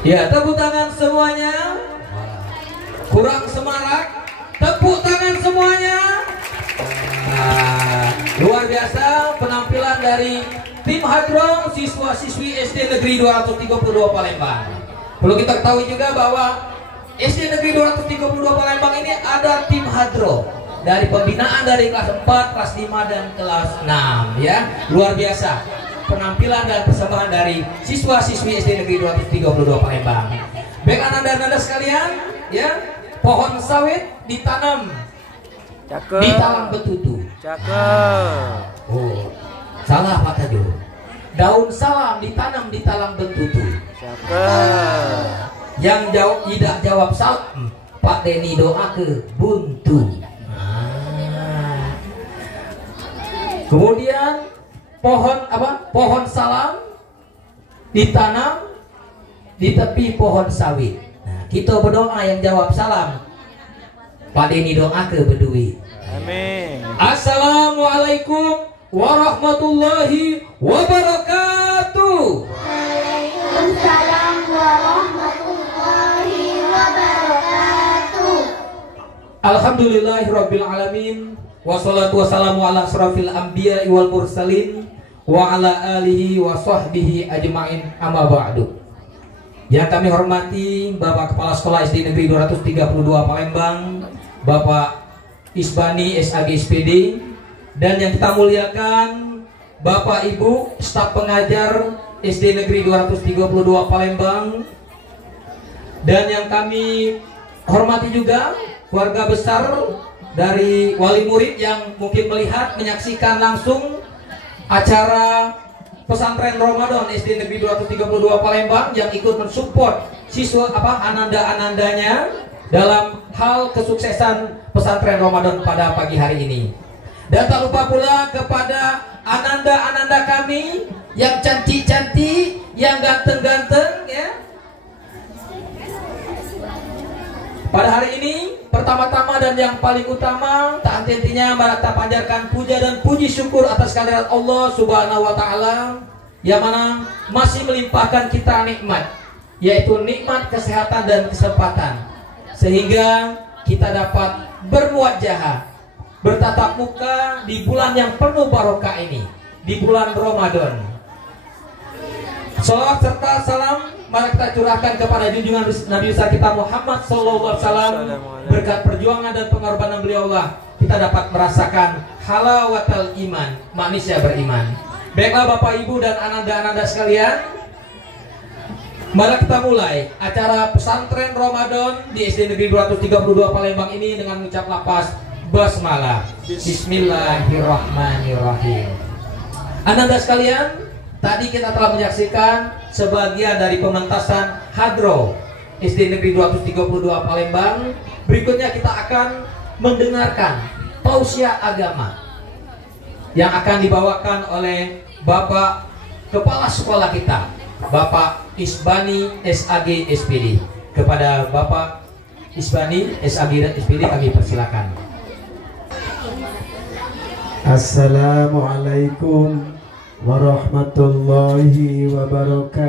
Ya, tepuk tangan semuanya. Kurang semarak. Tepuk tangan semuanya. Luar biasa penampilan dari tim Hadro siswa-siswi SD Negeri 232 Palembang. Perlu kita ketahui juga bahwa SD Negeri 232 Palembang ini ada tim Hadro dari pembinaan dari kelas 4, kelas 5 dan kelas 6 ya. Luar biasa penampilan dan persembahan dari siswa-siswi SD Negeri 232 Palembang. Baik anak-anak sekalian, ya, pohon sawit ditanam Cakep. di talang betutu. Cakep. Oh, salah kata dulu. Daun salam ditanam di talang betutu. Cakep. Yang jawab tidak jawab salam, Pak Deni doa ke buntu. Kemudian pohon apa? Pohon salam ditanam di tepi pohon sawit. Nah, kita berdoa yang jawab salam, Pak Deni doa ke bedui. Amin. Assalamualaikum warahmatullahi wabarakatuh. Waalaikumsalam warahmatullahi wabarakatuh. Alhamdulillahirabbil alamin. Wassalatu wassalamu ala asrafil anbiya'i wal mursalin wa ala alihi wa sahbihi ajma'in, amma ba'du. Yang kami hormati Bapak Kepala Sekolah SD Negeri 232 Palembang, Bapak Isbani SAG SPD, dan yang kita muliakan Bapak Ibu staf pengajar SD Negeri 232 Palembang, dan yang kami hormati juga keluarga besar dari wali murid yang mungkin melihat, menyaksikan langsung acara pesantren Ramadan SD Negeri 232 Palembang yang ikut mensupport siswa ananda-anandanya dalam hal kesuksesan pesantren Ramadan pada pagi hari ini. Dan tak lupa pula kepada ananda-ananda kami yang cantik-cantik, yang ganteng-ganteng ya. Pada hari ini pertama-tama dan yang paling utama, tak henti-hentinya mari kita panjatkan puja dan puji syukur atas kehadirat Allah Subhanahu wa taala yang mana masih melimpahkan kita nikmat, yaitu nikmat kesehatan dan kesempatan, sehingga kita dapat bermuajahah, bertatap muka di bulan yang penuh barokah ini, di bulan Ramadan. Salawat serta salam mari kita curahkan kepada junjungan Nabi besar kita Muhammad SAW. Berkat perjuangan dan pengorbanan beliau Allah, kita dapat merasakan halawatul iman, manusia beriman. Baiklah Bapak Ibu dan ananda-ananda sekalian, mari kita mulai acara pesantren Ramadan di SD Negeri 232 Palembang ini dengan mengucap lafaz basmalah. Bismillahirrahmanirrahim. Ananda sekalian, tadi kita telah menyaksikan sebagian dari pementasan Hadro SD Negeri 232 Palembang. Berikutnya kita akan mendengarkan tausiah agama yang akan dibawakan oleh Bapak Kepala Sekolah kita, Bapak Isbani SAG SPD. Kepada Bapak Isbani SAG SPD kami persilakan. Assalamualaikum warahmatullahi wabarakatuh.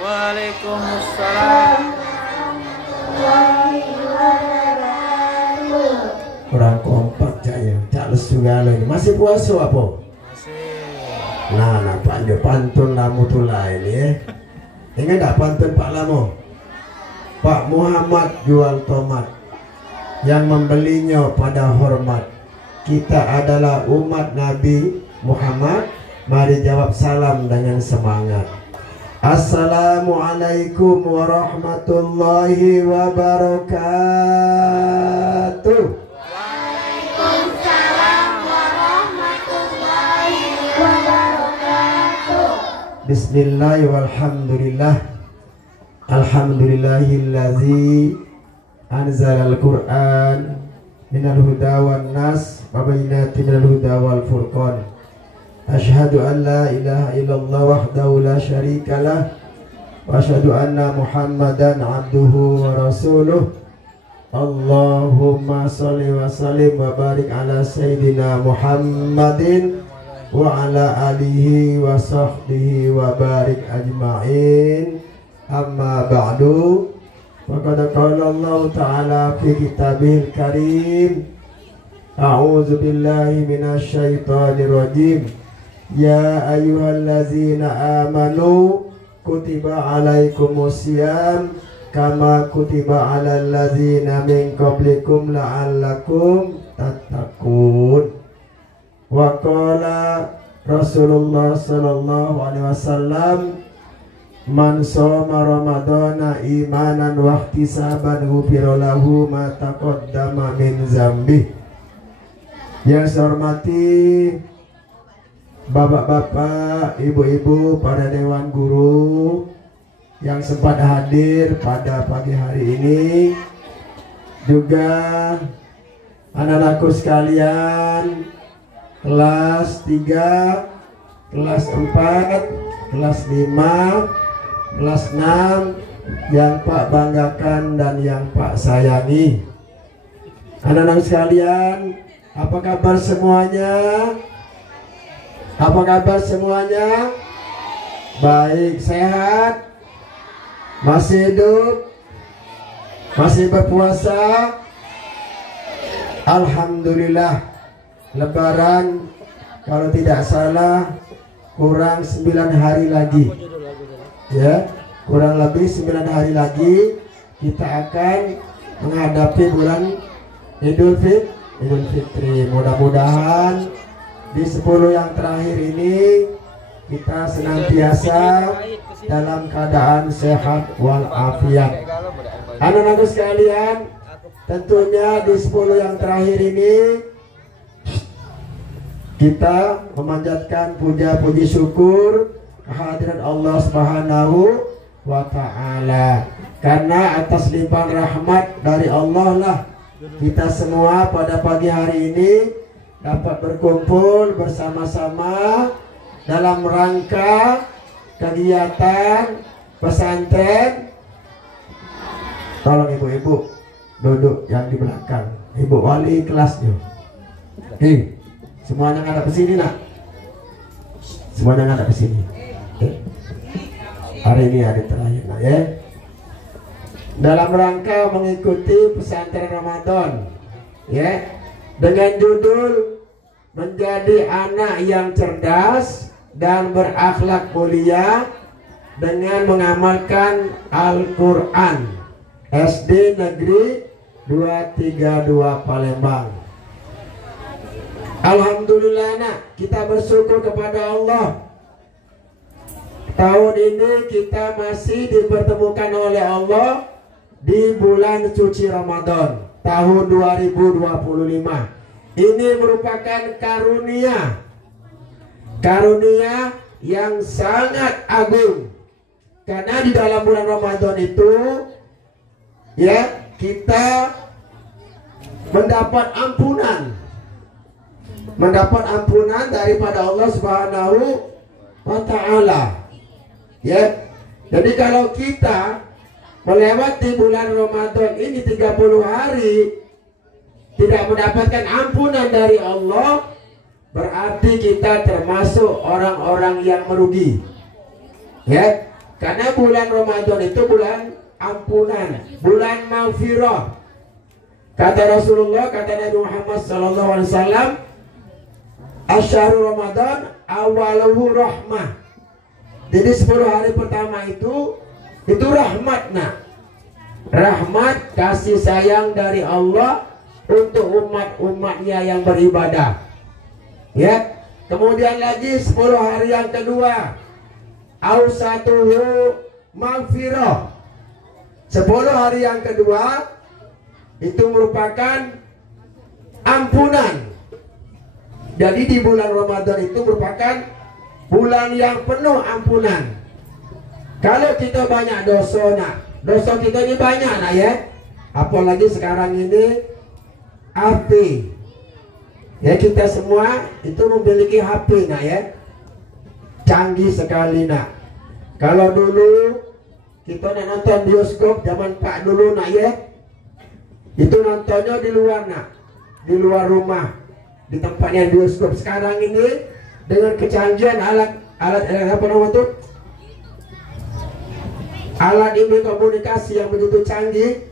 Waalaikumsalam. Orang kompak jaya, tak lesu galanya. Masih puasa apa? Masih. Nah, pandai pantun lamu tulai ini ya. Ingat tak pantun Pak Lamu? Pak Muhammad jual tomat, yang membelinya pada hormat. Kita adalah umat Nabi Muhammad. Mari jawab salam dengan semangat. Assalamualaikum warahmatullahi wabarakatuh. Waalaikumsalam warahmatullahi wabarakatuh. Bismillah walhamdulillah. Alhamdulillahillazi anzalal Qur'an minal huda wan nas wa bayyinatin minal huda wal furqan. Asyhadu an la ilaha illallah wahdahu la syarikalah wa asyhadu anna Muhammadan abduhu wa rasuluh. Allahumma sholli wa sallim wa barik ala sayyidina Muhammadin wa ala alihi wa sahbihi wa barik ajma'in. Amma ba'du. Faqad qala Allah Ta'ala fi kitabihil karim. A'udzu billahi minasy syaithanir rajim. Ya ayyuhallazina amanu kutiba alaikumusiyam kama kutiba alal ladzina min qablikum la'allakum tattaqun. Wa qala Rasulullah sallallahu alaihi wasallam, man shoma ramadhana imanan wa ihtisaban ghufira lahu ma taqaddama min dzambi. Yang saya hormati bapak-bapak, ibu-ibu, para dewan guru yang sempat hadir pada pagi hari ini, juga anak-anakku sekalian, kelas 3, kelas 4, kelas 5, kelas 6 yang Pak banggakan dan yang Pak sayangi. Anak-anak sekalian, apa kabar semuanya? Apa kabar semuanya? Baik, sehat? Masih hidup? Masih berpuasa? Alhamdulillah. Lebaran kalau tidak salah kurang 9 hari lagi. Ya, kurang lebih 9 hari lagi kita akan menghadapi bulan Idul Fitri. Mudah-mudahan di 10 yang terakhir ini kita senantiasa dalam keadaan sehat walafiat. Anak-anak sekalian, tentunya di 10 yang terakhir ini kita memanjatkan puja-puji syukur kehadiran Allah Subhanahu wa Ta'ala, karena atas limpahan rahmat dari Allah lah kita semua pada pagi hari ini dapat berkumpul bersama-sama dalam rangka kegiatan pesantren. Tolong ibu-ibu duduk yang di belakang, ibu wali kelasnya. Semuanya ngadap ke sini nak. Semuanya ngadap ke sini. Hari ini hari terakhir nak ya. Dalam rangka mengikuti pesantren Ramadan ya, dengan judul menjadi anak yang cerdas dan berakhlak mulia dengan mengamalkan Al-Quran, SD Negeri 232 Palembang. Alhamdulillah nak, kita bersyukur kepada Allah. Tahun ini kita masih dipertemukan oleh Allah di bulan suci Ramadan tahun 2025. Ini merupakan karunia yang sangat agung, karena di dalam bulan Ramadan itu ya kita mendapat ampunan daripada Allah Subhanahu wa Ta'ala ya. Jadi kalau kita melewati bulan Ramadan ini 30 hari tidak mendapatkan ampunan dari Allah, berarti kita termasuk orang-orang yang merugi ya. Karena bulan Ramadan itu bulan ampunan, bulan maghfirah. Kata Rasulullah, kata Nabi Muhammad SAW, Asyharu Ramadan awaluhu rahmah. Jadi 10 hari pertama itu rahmat nak. Rahmat kasih sayang dari Allah untuk umat-umatnya yang beribadah ya. Kemudian lagi 10 hari yang kedua, ausatuhu maghfirah. 10 hari yang kedua itu merupakan ampunan. Jadi di bulan Ramadan itu merupakan bulan yang penuh ampunan. Kalau kita banyak dosa nak, dosa kita ini banyak nak ya. Apalagi sekarang ini HP ya, kita semua itu memiliki HP nak ya, canggih sekali nak. Kalau dulu kita nak nonton bioskop zaman Pak dulu nak ya, itu nontonnya di luar nak, di luar rumah, di tempatnya bioskop. Sekarang ini dengan kecanggihan alat apa namanya itu, alat ini komunikasi yang begitu canggih,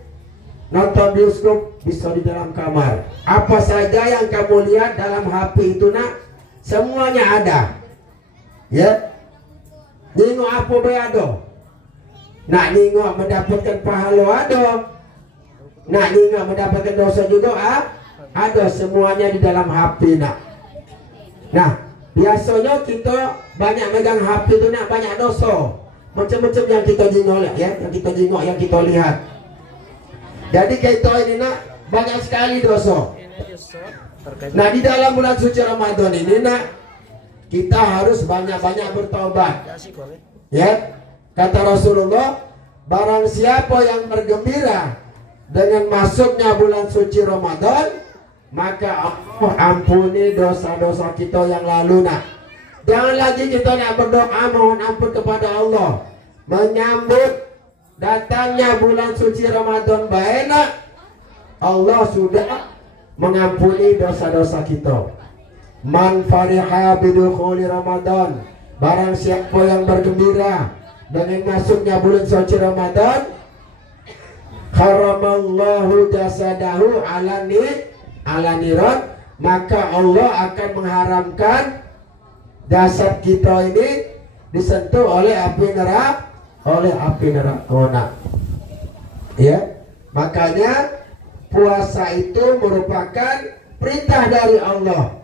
nonton bioskop bisa di dalam kamar. Apa saja yang kamu lihat dalam HP itu nak, semuanya ada. Ya, nengok apa beado, nak nengok mendapatkan pahala ada, nak nengok mendapatkan dosa juga ada, semuanya di dalam HP nak. Nah, biasanya kita banyak megang HP itu nak banyak dosa, macam-macam yang kita jengok ya, yang kita lihat. Jadi kita ini nak banyak sekali dosa. Nah, di dalam bulan suci Ramadan ini nak, kita harus banyak-banyak bertobat. Ya, kata Rasulullah, barang siapa yang bergembira dengan masuknya bulan suci Ramadan, maka Allah ampuni dosa-dosa kita yang lalu nak. Jangan lagi kita nak berdoa mohon ampun kepada Allah menyambut datangnya bulan suci Ramadan baik nak. Allah sudah mengampuni dosa-dosa kita. Man fariha bidukhuli Ramadan, barang siapa yang bergembira dengan masuknya bulan suci Ramadan, haramallahu jasadahu ala nirat, maka Allah akan mengharamkan jasad kita ini disentuh oleh api neraka. Ya, makanya puasa itu merupakan perintah dari Allah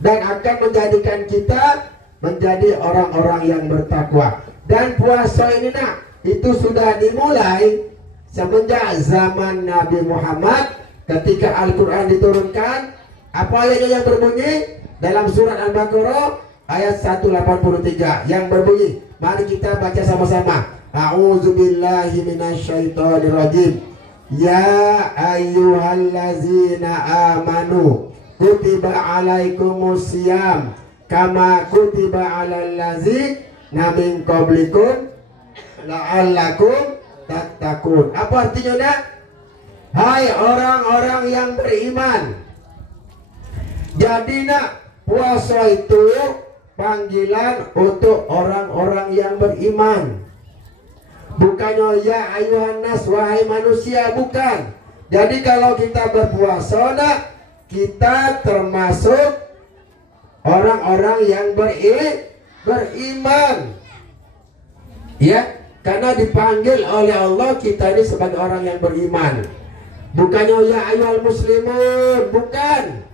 dan akan menjadikan kita menjadi orang-orang yang bertakwa. Dan puasa ini nak, itu sudah dimulai semenjak zaman Nabi Muhammad ketika Al-Quran diturunkan. Apa ayatnya yang berbunyi? Dalam surat Al-Baqarah ayat 183 yang berbunyi, mari kita baca sama-sama. A'udzubillahi minasyaitonirrajim. Ya ayyuhallazina amanu kutiba alaikumusiyam kama kutiba alal ladzina min qablikum la'allakum tattaqun. Apa artinya nak? Hai orang-orang yang beriman. Jadi nak, puasa itu panggilan untuk orang-orang yang beriman. Bukannya ya ayuhan nas, wahai manusia, bukan. Jadi kalau kita berpuasa nak, kita termasuk orang-orang yang beriman. Ya, karena dipanggil oleh Allah kita ini sebagai orang yang beriman. Bukannya ya ayuhal muslimun, bukan.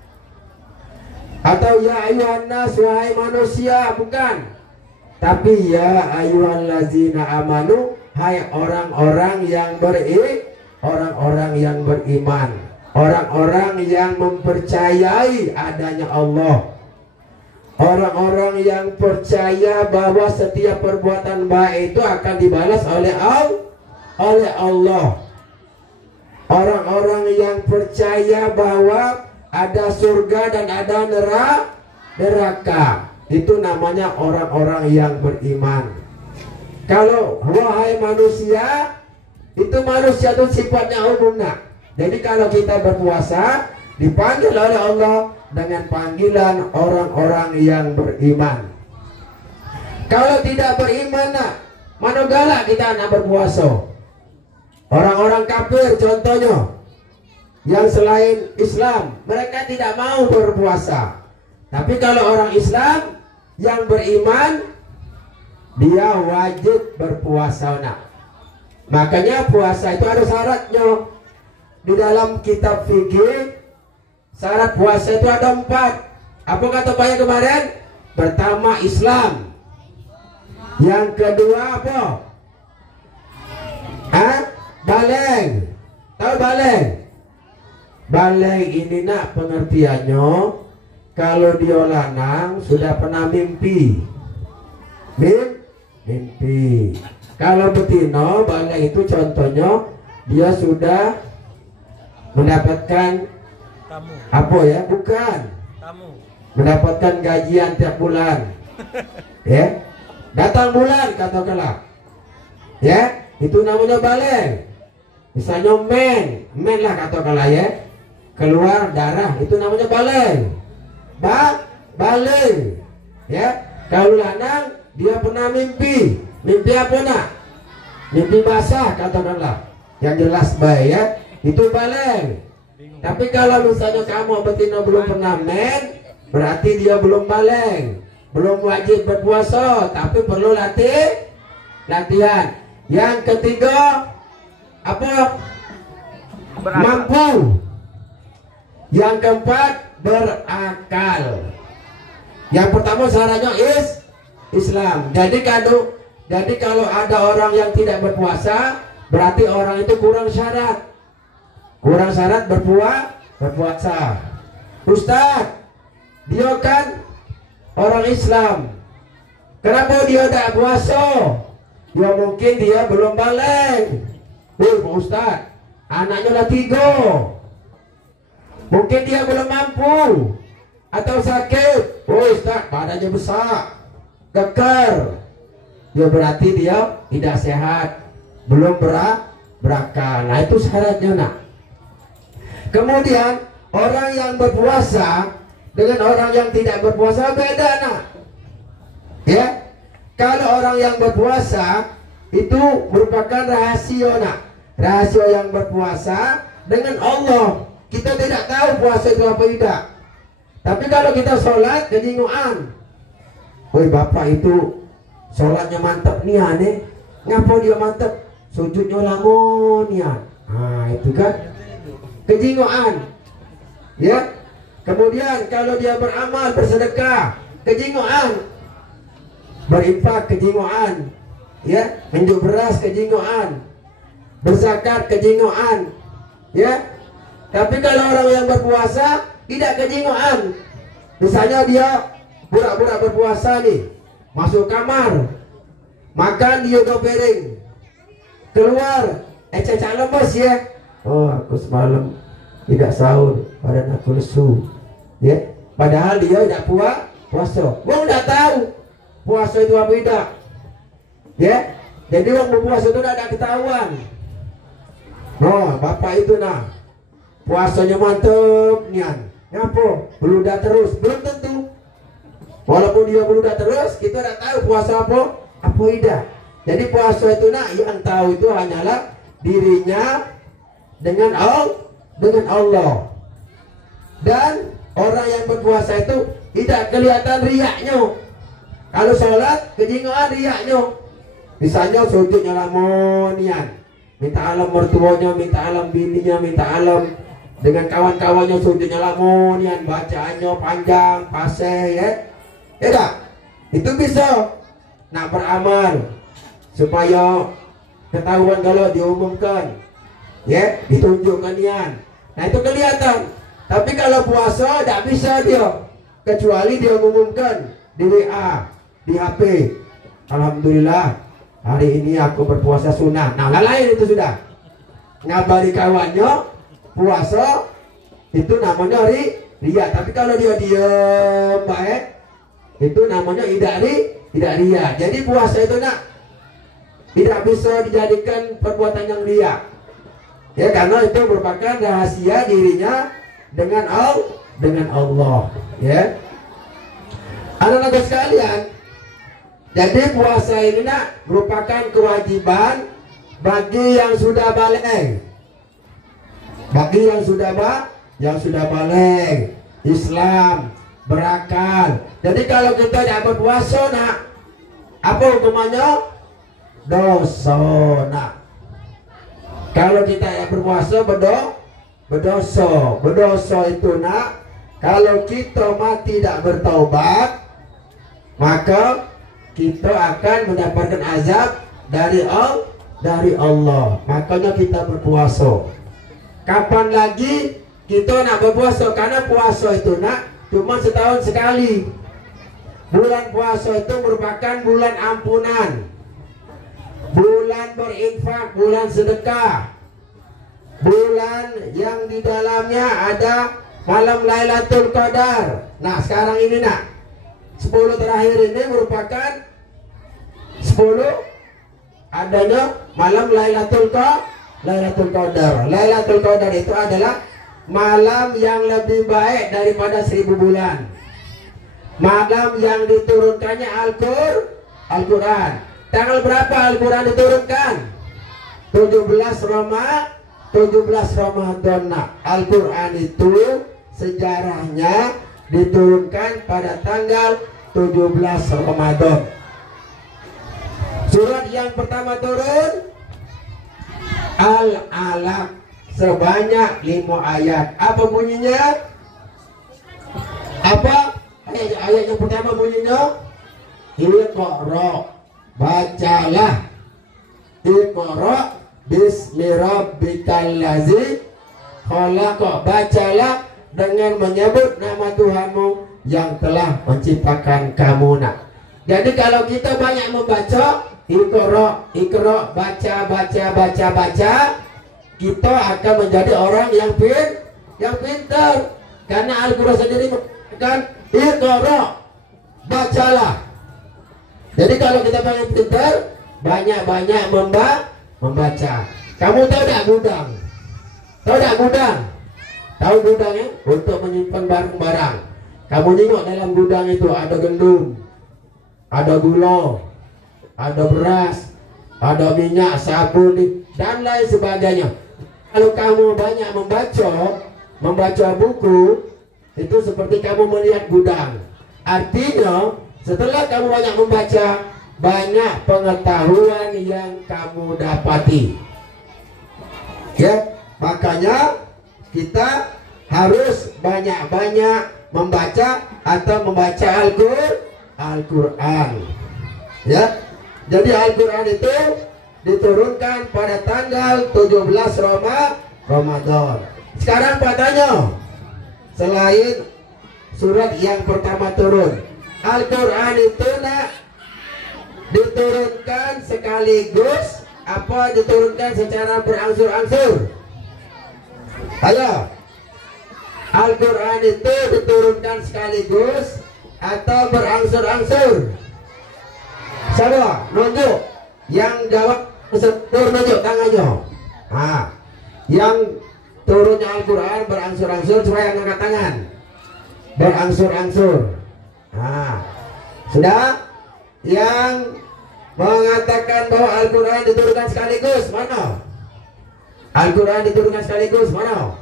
Atau ya ayuhan nas, wahai manusia, bukan. Tapi ya ayuhal lazina amanu, hai orang-orang yang beriman, orang-orang yang mempercayai adanya Allah, orang-orang yang percaya bahwa setiap perbuatan baik itu akan dibalas oleh Allah, orang-orang yang percaya bahwa ada surga dan ada neraka. Itu namanya orang-orang yang beriman. Kalau wahai manusia, itu manusia itu sifatnya umum nak. Jadi kalau kita berpuasa dipanggil oleh Allah dengan panggilan orang-orang yang beriman. Kalau tidak beriman nak, mana galak kita nak berpuasa. Orang-orang kafir contohnya, yang selain Islam, mereka tidak mau berpuasa. Tapi kalau orang Islam yang beriman, dia wajib berpuasa nak. Makanya puasa itu ada syaratnya. Di dalam kitab fikih, syarat puasa itu ada 4. Apa kata Pak kemarin? Pertama Islam. Yang kedua apa? Baligh. Tahu baligh? Baligh ini nak pengertiannya, kalau dia lanang sudah pernah mimpi. Mimpi. Kalau betina, baligh itu contohnya dia sudah mendapatkan Tamu. apa ya? Bukan. Tamu. Mendapatkan gajian tiap bulan. Ya. Datang bulan katakanlah. Ya, itu namanya baligh. Misalnya men lah katakanlah ya. Keluar darah, itu namanya baligh. balik. Ya, kalau lanang dia pernah mimpi. Mimpi apa nak? Mimpi basah katakanlah. Yang jelas baik ya, itu balik. Tapi kalau misalnya kamu betina belum pernah men, berarti dia belum balik. Belum wajib berpuasa, tapi perlu latihan. Yang ketiga apa? Mampu. Yang keempat berakal. Yang pertama syaratnya Islam. Jadi kalau ada orang yang tidak berpuasa, berarti orang itu kurang syarat. Kurang syarat berpuasa. Ustaz, dia kan orang Islam. Kenapa dia tidak puasa? Ya mungkin dia belum balik. Pak Ustaz, anaknya lah 3. Mungkin dia belum mampu atau sakit. Oh Ustaz, badannya besar, kekar. Ya berarti dia tidak sehat, belum berakal. Nah itu syaratnya nak. Kemudian orang yang berpuasa dengan orang yang tidak berpuasa beda nak. Ya, kalau orang yang berpuasa itu merupakan rahasia nak. Rahasia yang berpuasa dengan Allah. Kita tidak tahu puasa itu apa tidak. Tapi kalau kita sholat kejinguan, woi bapak itu sholatnya mantap nih aneh. Ngapa dia mantap? Sujudnya lama nih. Nah itu kan kejinguan. Ya. Kemudian kalau dia beramal bersedekah kejinguan, berinfak kejinguan, ya, menjual beras kejinguan, berzakat kejinguan, ya. Tapi kalau orang yang berpuasa tidak kejinguan. Misalnya dia pura-pura berpuasa nih, masuk kamar, makan di yoga piring, keluar, cecak lemes ya. Oh aku semalam tidak sahur, badan aku lesu, ya. Padahal dia tidak puasa. Wong tidak tahu puasa itu apa tidak, ya. Jadi wong berpuasa itu tidak ada ketahuan. Oh bapak itu nah puasanya mantep nian. Ngapa? Beludak terus, belum tentu. Walaupun dia beludak terus, kita tidak tahu puasa apa tidak. Jadi puasa itu nak yang tahu itu hanyalah dirinya dengan Allah. Dan orang yang berpuasa itu tidak kelihatan riaknya. Kalau sholat kejinguan riaknya. Misalnya sujudnya lamonian, minta alam mertuanya, minta alam bininya, minta alam dengan kawan-kawannya, sujudnya lamonian, bacaannya panjang, fasih ya. Ya tak? Itu bisa nak beramal supaya ketahuan kalau diumumkan, ya, ditunjukkan nian. Nah itu kelihatan. Tapi kalau puasa tidak bisa dia, kecuali dia mengumumkan di WA, di HP. Alhamdulillah hari ini aku berpuasa sunnah. Nah lain itu sudah ngabari kawannya puasa, itu namanya ria. Tapi kalau dia diam baik, itu namanya tidak ria. Jadi puasa itu nak tidak bisa dijadikan perbuatan yang ria. Ya karena itu merupakan rahasia dirinya dengan Allah, ya. Anak-anak sekalian, jadi puasa ini nak merupakan kewajiban bagi yang sudah balik. Bagi yang sudah balik, Islam, berakal. Jadi kalau kita tidak berpuasa nak, apa hukumannya? Dosa nak. Kalau kita yang berpuasa berdosa itu nak. Kalau kita mati tidak bertaubat, maka kita akan mendapatkan azab dari Allah. Makanya kita berpuasa. Kapan lagi kita nak berpuasa? Karena puasa itu nak cuma setahun sekali. Bulan puasa itu merupakan bulan ampunan, bulan berinfak, bulan sedekah, bulan yang di dalamnya ada malam Lailatul Qadar. Nah sekarang ini nak 10 terakhir ini merupakan 10 adanya malam Lailatul Qadar. Lailatul Qadar itu adalah malam yang lebih baik daripada 1000 bulan. Malam yang diturunkannya Al-Quran. Tanggal berapa Al-Quran diturunkan? 17 Ramadan. Nah, Al-Quran itu sejarahnya diturunkan pada tanggal 17 Ramadan. Surat yang pertama turun Al-Alaq sebanyak 5 ayat. Apa bunyinya? Apa? Ayat yang pertama bunyinya Iqra, bacalah. Iqra bismi rabbikal ladzi khalaq, bacalah dengan menyebut nama Tuhanmu yang telah menciptakan kamu. Nah, jadi kalau kita banyak membaca Iqra, baca, kita akan menjadi orang yang pintar. Karena Al-Quran sendiri mengatakan Iqra, bacalah. Jadi kalau kita banyak pintar, banyak membaca. Kamu tahu tak gudang? Tahu gudang ya? Untuk menyimpan barang-barang. Kamu tengok dalam gudang itu ada gandum, ada gula, ada beras, ada minyak, sabun, dan lain sebagainya. Kalau kamu banyak membaca buku, itu seperti kamu melihat gudang. Artinya setelah kamu banyak membaca, banyak pengetahuan yang kamu dapati. Ya, makanya kita harus banyak-banyak membaca atau membaca Al-Quran. Ya, jadi Al-Quran itu diturunkan pada tanggal 17 Ramadan. Sekarang tanya, selain surat yang pertama turun, Al-Quran itu nak diturunkan sekaligus apa diturunkan secara berangsur-angsur? Ayo, Al-Quran itu diturunkan sekaligus atau berangsur-angsur? Siapa? Nunjuk. Yang jawab nunjuk tangannya. Yang turunnya Al-Quran berangsur-angsur, coba yang angkat tangan. Berangsur-angsur. Sudah? Yang mengatakan bahwa Al-Quran diturunkan sekaligus, mana? Al-Quran diturunkan sekaligus, mana?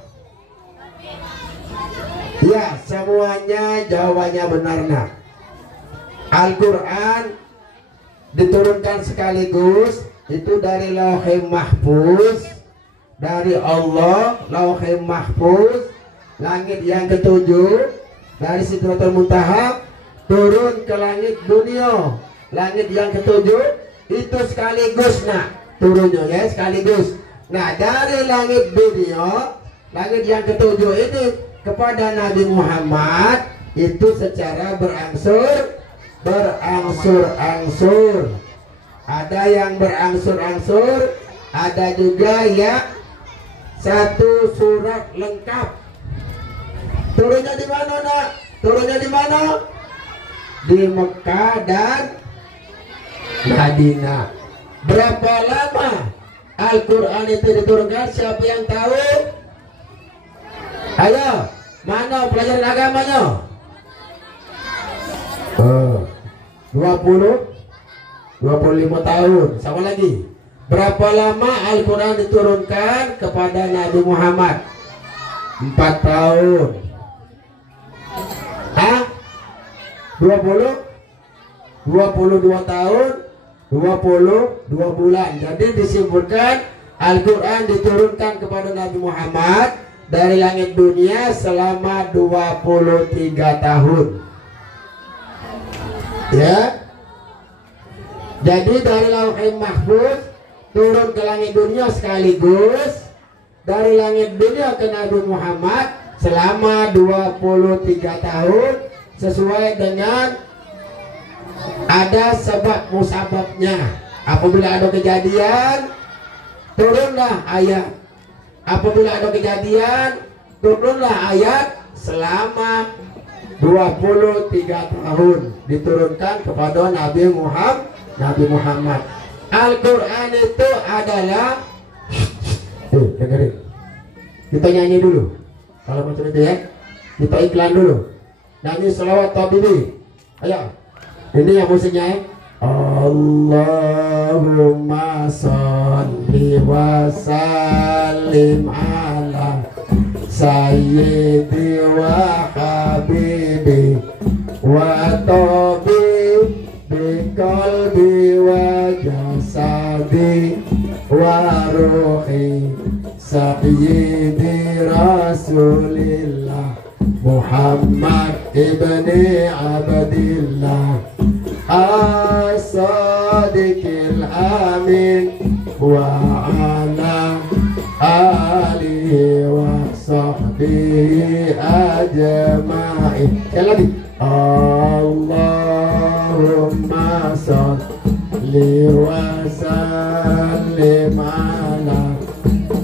Ya, semuanya jawabannya benar nak. Al-Quran diturunkan sekaligus itu dari Lauhul Mahfuz, dari Allah, Lauhul Mahfuz, langit yang ketujuh, dari Sidratul Muntaha turun ke langit dunia, langit yang ketujuh itu sekaligus nak turunnya ya, sekaligus. Nah, dari langit dunia, langit yang ketujuh ini kepada Nabi Muhammad itu secara berangsur-angsur. Ada yang berangsur-angsur, ada juga yang satu surat lengkap. Turunnya di mana nak? Turunnya di mana? Di Mekah dan Madinah. Berapa lama Al-Quran itu diturunkan? Siapa yang tahu? Ayo, mana pelajaran agamanya? 25 tahun. Sama lagi. Berapa lama Al-Quran diturunkan kepada Nabi Muhammad? 4 tahun. 22 tahun, 22 bulan. Jadi disimpulkan Al-Quran diturunkan kepada Nabi Muhammad dari langit dunia selama 23 tahun. Ya. Jadi dari Lauhul Mahfuz turun ke langit dunia sekaligus, dari langit dunia ke Nabi Muhammad selama 23 tahun, sesuai dengan ada sebab musababnya. Apabila ada kejadian, turunlah ayat. Apabila ada kejadian, turunlah ayat. Selama 23 tahun diturunkan kepada Nabi Muhammad. Al-Quran itu adalah dengerin. Kita nyanyi dulu. Kalau macam itu ya, kita iklan dulu. Nyanyi selawat Tabibi. Ayo. Ini yang musiknya ya. Allahumma sholli wa sallim ala sayyidi wa habibi wa tabibi qalbi wa jasadi wa ruhi sayyidi rasulillah Muhammad ibni Abdillah as-sadiqil amin wa ala alihi wa sahbihi ajma'in. Sekali lagi. Allahumma sholli wa sallim ala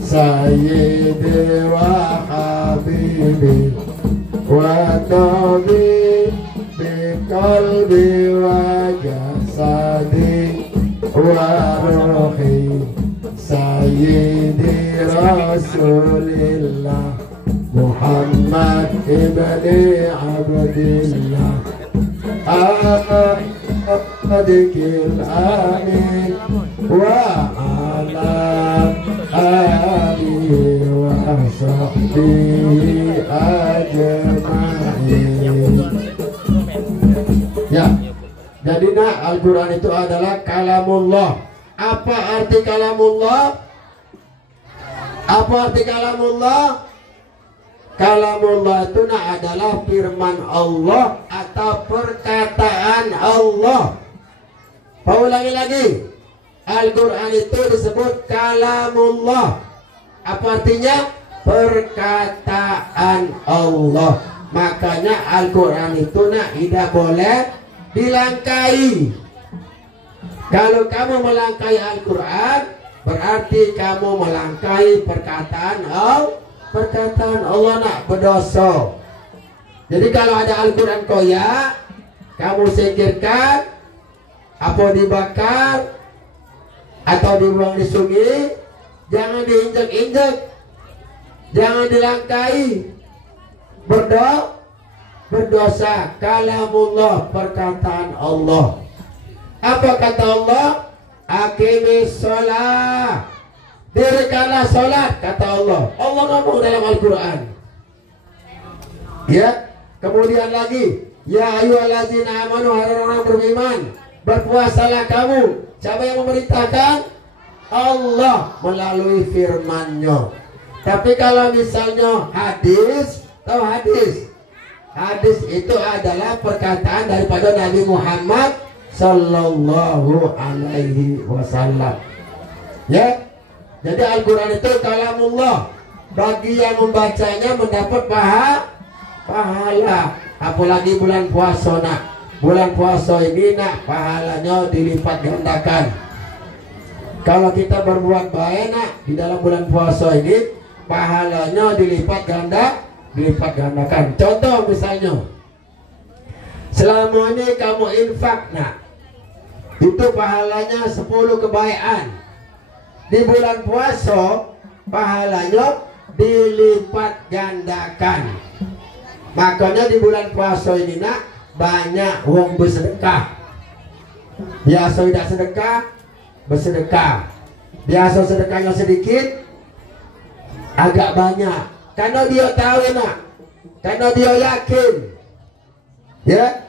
sayyidi wa habibi wa tabibi qalbi wa jasadi wa ruhi sayyidi rasulillah Muhammad ibni Abdillah as-sadiqil amin wa ala alihi wa sahbihi ajma'in. Ya, jadi Al-Quran itu adalah kalamullah. Apa arti kalamullah? Apa arti kalamullah? Kalamullah itu adalah firman Allah atau perkataan Allah. Mau ulangi lagi. Al-Quran itu disebut kalamullah. Apa artinya? Perkataan Allah. Makanya Al-Quran itu tidak boleh dilangkai. Kalau kamu melangkai Al-Quran, berarti kamu melangkai perkataan Allah. Perkataan Allah nak berdosa. Jadi kalau ada Al-Quran koyak, kamu singkirkan, apa dibakar atau dibuang di sungai, jangan diinjak-injak, jangan dilangkai. Berdosa. Kalamullah, perkataan Allah. Apa kata Allah? Aqimis sholat, dirikanlah sholat, kata Allah. Allah ngomong dalam Al-Quran. Ya, kemudian lagi, ya ayyuhallazina amanu, hai orang beriman, berpuasalah kamu. Siapa yang memerintahkan? Allah melalui firman-Nya. Tapi kalau misalnya hadis, tahu hadis? Hadis itu adalah perkataan daripada Nabi Muhammad sallallahu alaihi wasallam. Ya. Jadi Al-Quran itu kalamullah. Bagi yang membacanya mendapat pahala. Apalagi bulan puasa nak. Bulan puasa ini nak pahalanya dilipat gandakan. Kalau kita berbuat baik nak di dalam bulan puasa ini, pahalanya dilipat gandakan. Contoh misalnya, selama ini kamu infak nak, itu pahalanya 10 kebaikan. Di bulan puasa pahalanya dilipat gandakan. Makanya di bulan puasa ini nak banyak wong bersedekah. Biasa tidak sedekah, bersedekah. Biasa sedekahnya sedikit, agak banyak. Karena dia tahu nak, karena dia yakin. Ya,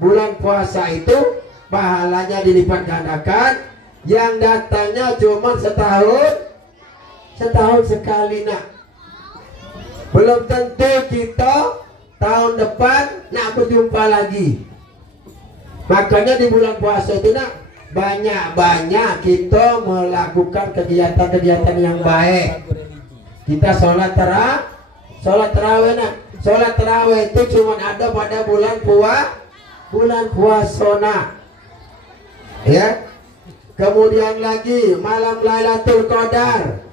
bulan puasa itu pahalanya dilipat gandakan. Yang datangnya cuma setahun sekali nak. Belum tentu kita tahun depan nak berjumpa lagi. Makanya di bulan puasa itu nak banyak kita melakukan kegiatan-kegiatan yang baik. Kita sholat tarawih nak. Sholat tarawih itu cuma ada pada bulan puasa nak. Ya. Kemudian lagi malam Lailatul Qadar.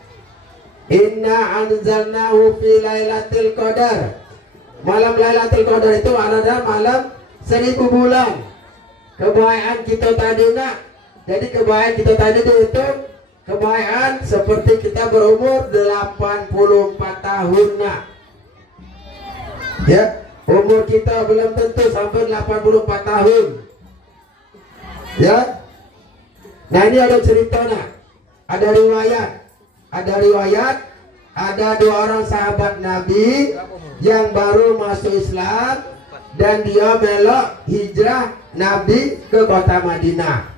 Inna anzalnahu fi Lailatul Qadar. Malam Lailatul Qadar itu adalah malam 1000 bulan. Kebaikan kita tadi nak. Jadi kebaikan kita tadi itu kebaikan seperti kita berumur 84 tahun nak. Ya, Umur kita belum tentu sampai 84 tahun. Ya. Nah ini ada cerita nak. Ada riwayat. Ada 2 orang sahabat Nabi yang baru masuk Islam dan dia melok hijrah Nabi ke kota Madinah.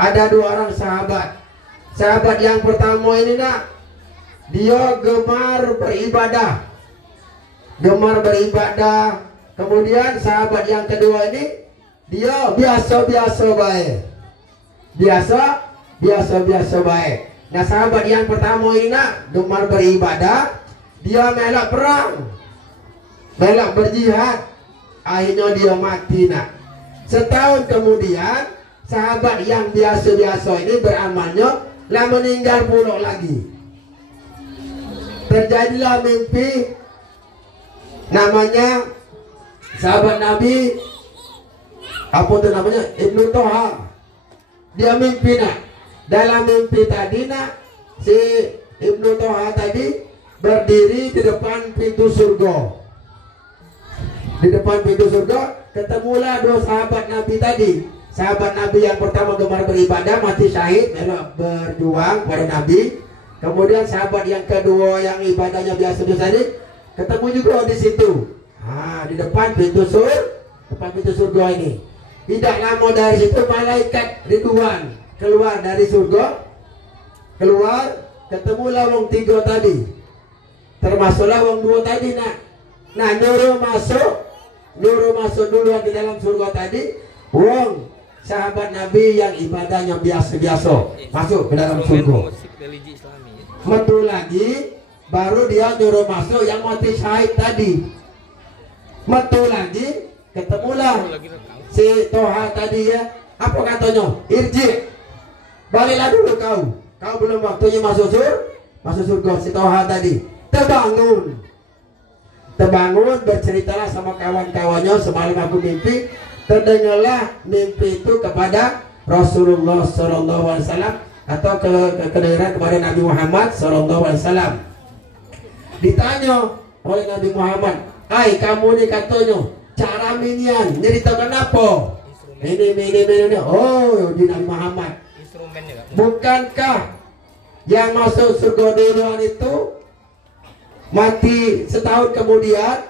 Ada 2 orang sahabat. Sahabat yang pertama ini nak, dia gemar beribadah. Kemudian sahabat yang kedua ini, dia biasa-biasa baik. Biasa-biasa baik. Nah sahabat yang pertama ini nak, gemar beribadah, dia melak perang, melak berjihad. Akhirnya dia mati nak. Setahun kemudian, sahabat yang biasa-biasa ini beramalnya lah meninggal pula lagi. Terjadilah mimpi, namanya sahabat Nabi, apa itu namanya, Ibnu Toha. Dia mimpi nak. Dalam mimpi tadi nak, si Ibnu Toha tadi berdiri di depan pintu surga. Di depan pintu surga ketemulah 2 sahabat Nabi tadi. Sahabat Nabi yang pertama gemar beribadah, mati syahid, melok berjuang pada Nabi. Kemudian sahabat yang kedua yang ibadahnya biasa-biasa ini ketemu juga di situ. Di depan pintu surga ini. Tidak lama dari situ malaikat Ridwan keluar dari surga. Ketemulah wong 3 tadi. Termasuklah wong 2 tadi nak. Nah nyuruh masuk duluan di dalam surga tadi. Wong sahabat Nabi yang ibadahnya biasa-biasa masuk ke dalam surga. Betul lagi, baru dia nyuruh masuk yang mati syahid tadi. Betul lagi, ketemulah si Toha tadi ya. Apa katanya? Irji, baliklah dulu kau belum waktunya masuk surga. Si Toha tadi terbangun, berceritalah sama kawan-kawannya, semalam aku mimpi. Terdengarlah mimpi itu kepada Rasulullah SAW atau kedengaran kepada Nabi Muhammad SAW. Ditanya oleh Nabi Muhammad, kamu ni katanya cara minian, cerita kenapa? Ini. Oh, di Nabi Muhammad. Bukankah yang masuk surga duluan itu mati setahun kemudian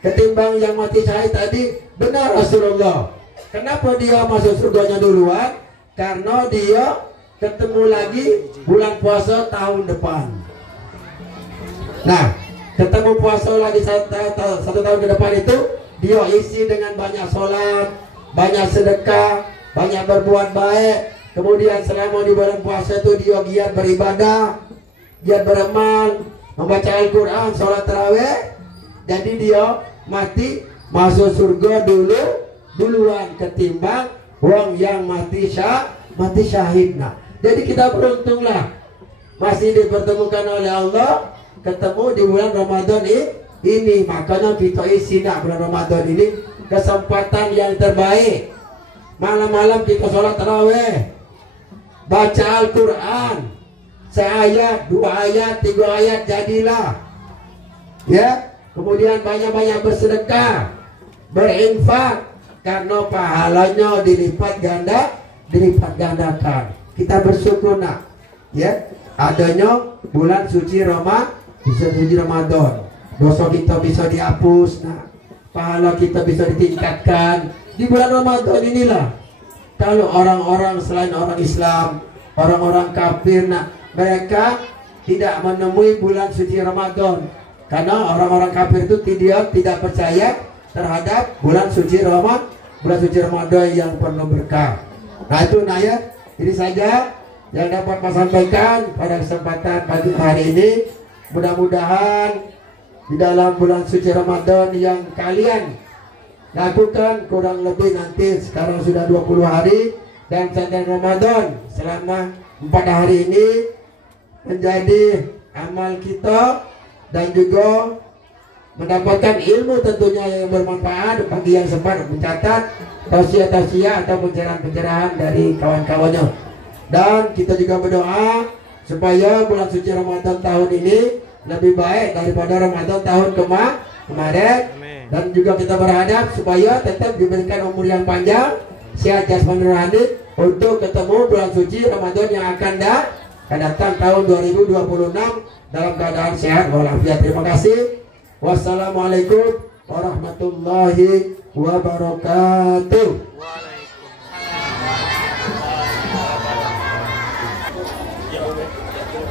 ketimbang yang mati syahid tadi? Benar Rasulullah. Kenapa dia masuk surganya duluan? Karena dia ketemu lagi bulan puasa tahun depan. Nah, ketemu puasa lagi satu tahun ke depan itu, dia isi dengan banyak sholat, banyak sedekah, banyak berbuat baik. Kemudian selama di bulan puasa itu dia giat beribadah, giat beramal, membaca Al-Quran, sholat tarawih. Jadi dia masuk surga duluan ketimbang wong yang mati syahid. Nah, jadi kita beruntunglah masih dipertemukan oleh Allah, ketemu di bulan Ramadan ini. Makanya kita isi bulan Ramadan ini kesempatan yang terbaik. Malam-malam kita sholat tarawih, baca Al-Quran, seayat, 2 ayat, 3 ayat jadilah. Ya, kemudian banyak-banyak bersedekah, berinfak, karena pahalanya dilipat gandakan. Kita bersyukur nak, ya, adanya bulan suci Ramadan. Dosa kita bisa dihapus nak, pahala kita bisa ditingkatkan di bulan Ramadan inilah. Kalau orang-orang selain orang Islam, orang-orang kafir nak, mereka tidak menemui bulan suci Ramadan. Karena orang-orang kafir itu tidak percaya terhadap bulan suci Ramadan yang penuh berkah. Nah itu ya, ini saja yang dapat saya sampaikan pada kesempatan pagi hari ini. Mudah-mudahan di dalam bulan suci Ramadan yang kalian lakukan, kurang lebih nanti sekarang sudah 20 hari, dan bulan Ramadan selama 4 hari ini menjadi amal kita, dan juga mendapatkan ilmu tentunya yang bermanfaat bagi yang sempat mencatat tausiah-tausiah atau pencerahan-pencerahan dari kawan-kawannya. Dan kita juga berdoa supaya bulan suci Ramadan tahun ini lebih baik daripada Ramadan tahun kemarin. Dan juga kita berharap supaya tetap diberikan umur yang panjang, sehat jasmani rohani untuk ketemu bulan suci Ramadan yang akan datang tahun 2026 dalam keadaan sehat walafiat. Terima kasih. Wassalamualaikum warahmatullahi wabarakatuh.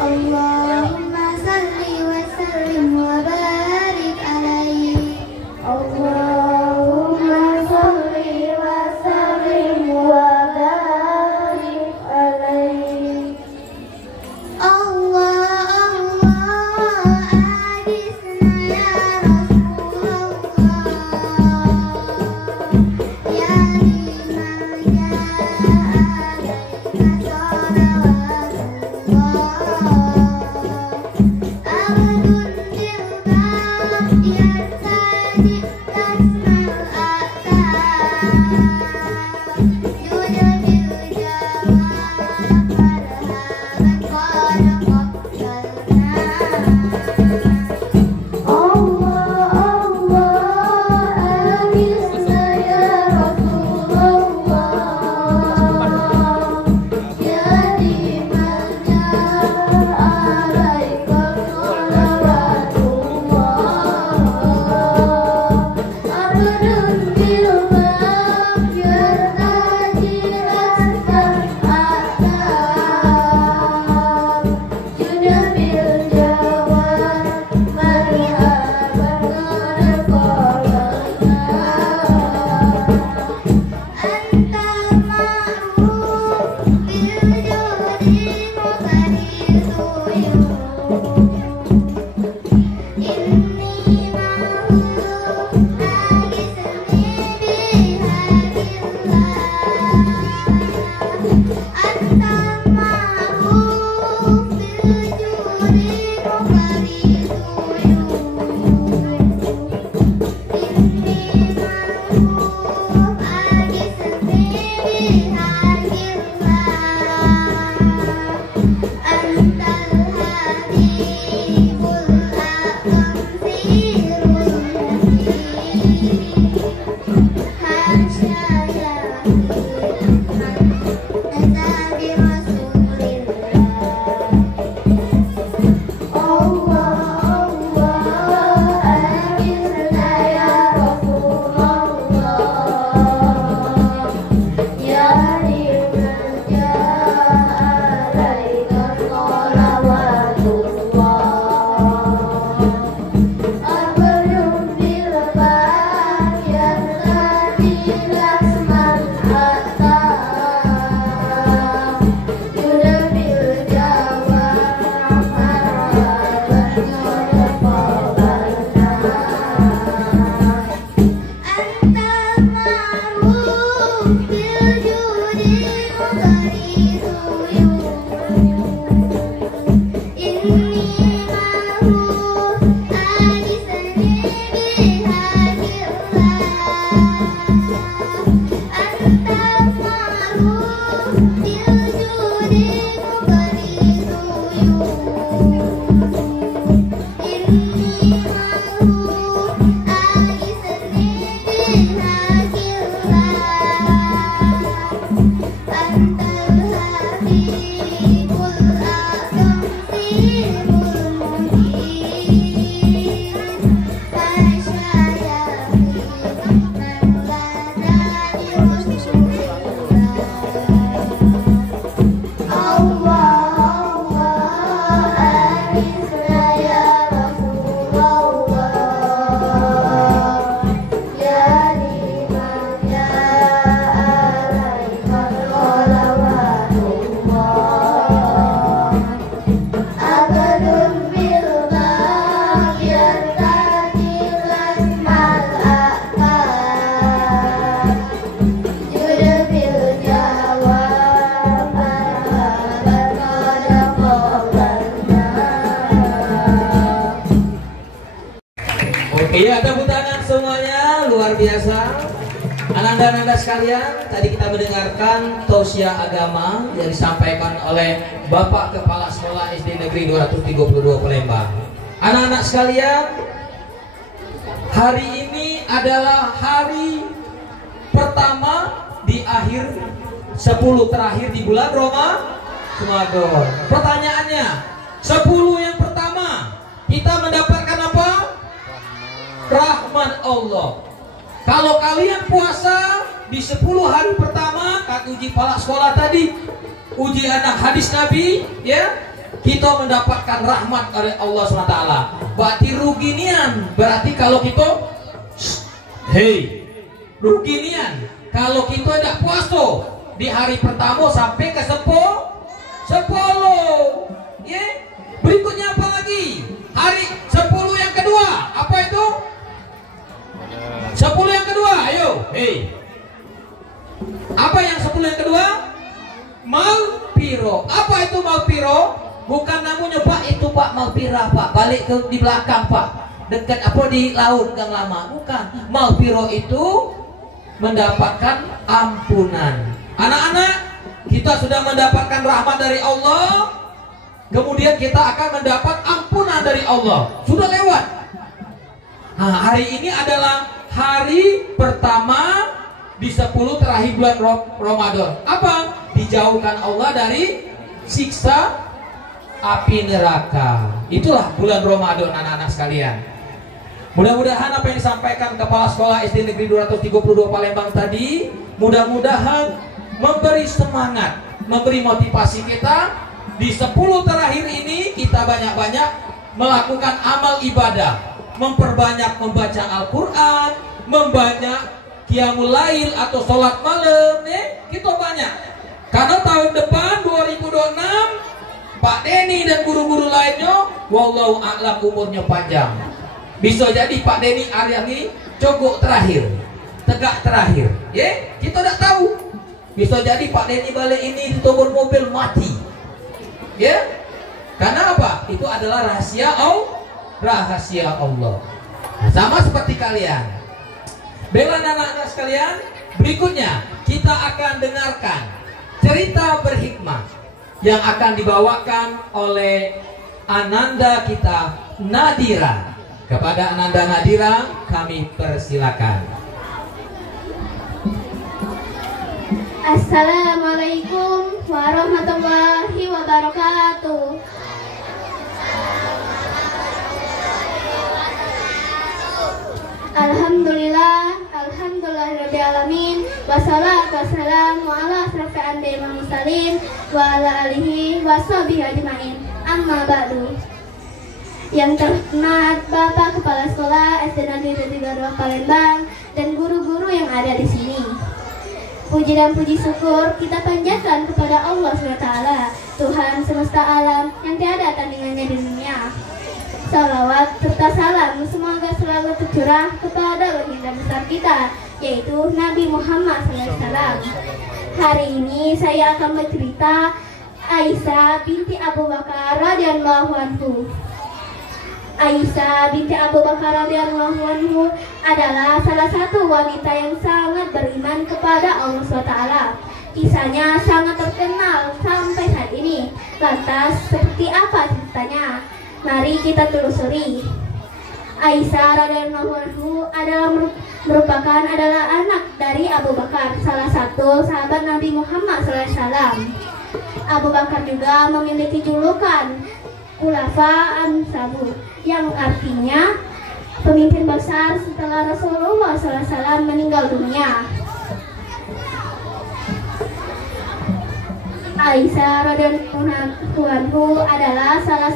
Allahumma salli wa sallim wa barik alaihi. Allahumma salli wa sallim wa barik alaihi. Allah Allah hadisna ya Rasulullah, ya liman Iya, tepuk tangan semuanya, luar biasa. Ananda-ananda sekalian, tadi kita mendengarkan tausiah agama yang disampaikan oleh Bapak Kepala Sekolah SD Negeri 232 Palembang. Anak-anak sekalian, Hari ini adalah hari pertama di akhir 10 terakhir di bulan Ramadan. Pertanyaannya, 10 yang pertama kita mendapatkan apa? Rahmat Allah. Kalau kalian puasa di 10 hari pertama, kan uji kepala sekolah tadi, uji anak hadis Nabi, ya, kita mendapatkan rahmat dari Allah SWT. Berarti rugi nian. Berarti kalau kita, rugi nian. Kalau kita tidak puasa di hari pertama sampai ke 10, ya. Berikutnya apa lagi? Hari 10 yang kedua, apa itu? 10 yang kedua, ayo, apa yang 10 yang kedua? Malpiro. Apa itu malpiro? Bukan namanya Pak, itu Pak malpira Pak. Balik ke di belakang Pak. Dekat apa di laut Gang Lama. Bukan. Malpiro itu mendapatkan ampunan. Anak-anak, kita sudah mendapatkan rahmat dari Allah. Kemudian kita akan mendapat ampunan dari Allah. Sudah lewat. Nah, hari ini adalah hari pertama di 10 terakhir bulan Ramadan. Apa? Dijauhkan Allah dari siksa api neraka. Itulah bulan Ramadan, anak-anak sekalian. Mudah-mudahan apa yang disampaikan Kepala Sekolah SD Negeri 232 Palembang tadi, mudah-mudahan memberi semangat, memberi motivasi kita. Di 10 terakhir ini kita banyak-banyak melakukan amal ibadah, memperbanyak membaca Al-Quran, membanyak qiyamul lail atau sholat malam, kita banyak. Karena tahun depan 2026 Pak Denny dan guru-guru lainnya, wallahu a'lam, umurnya panjang. Bisa jadi Pak Denny hari ini cogok terakhir, tegak terakhir, ya, kita tidak tahu. Bisa jadi Pak Denny balik ini ditobor mobil mati, ya. Karena apa? Itu adalah rahasia Allah. Nah, sama seperti kalian. Baiklah anak-anak sekalian, berikutnya kita akan dengarkan cerita berhikmah yang akan dibawakan oleh Ananda kita, Nadira. Kepada Ananda Nadira kami persilakan. Assalamualaikum warahmatullahi wabarakatuh. Alhamdulillahirabbil alamin, wassalatu wassalamu ala asrofil anbiya'i wal mursalin wa ala alihi washabihi ajmain. Amma ba'du. Yang terhormat Bapak Kepala Sekolah SD Negeri 32 Palembang dan guru-guru yang ada di sini. Puji dan puji syukur kita panjatkan kepada Allah SWT, Tuhan semesta alam yang tiada tandingannya di dunia. Salawat serta salam semoga selalu tercurah kepada baginda besar kita, yaitu Nabi Muhammad SAW. Hari ini saya akan bercerita Aisyah binti Abu Bakar radhiyallahu anhu. Aisyah binti Abu Bakar radhiyallahu anhu adalah salah satu wanita yang sangat beriman kepada Allah SWT. Kisahnya sangat terkenal sampai saat ini. Lantas seperti apa ceritanya? Mari kita telusuri. Aisyah radhiyallahu anhu merupakan anak dari Abu Bakar, salah satu sahabat Nabi Muhammad SAW. Abu Bakar juga memiliki julukan Khulafa An-Sabur, yang artinya pemimpin besar setelah Rasulullah SAW meninggal dunia. Aisyah radhiyallahu anhu adalah salah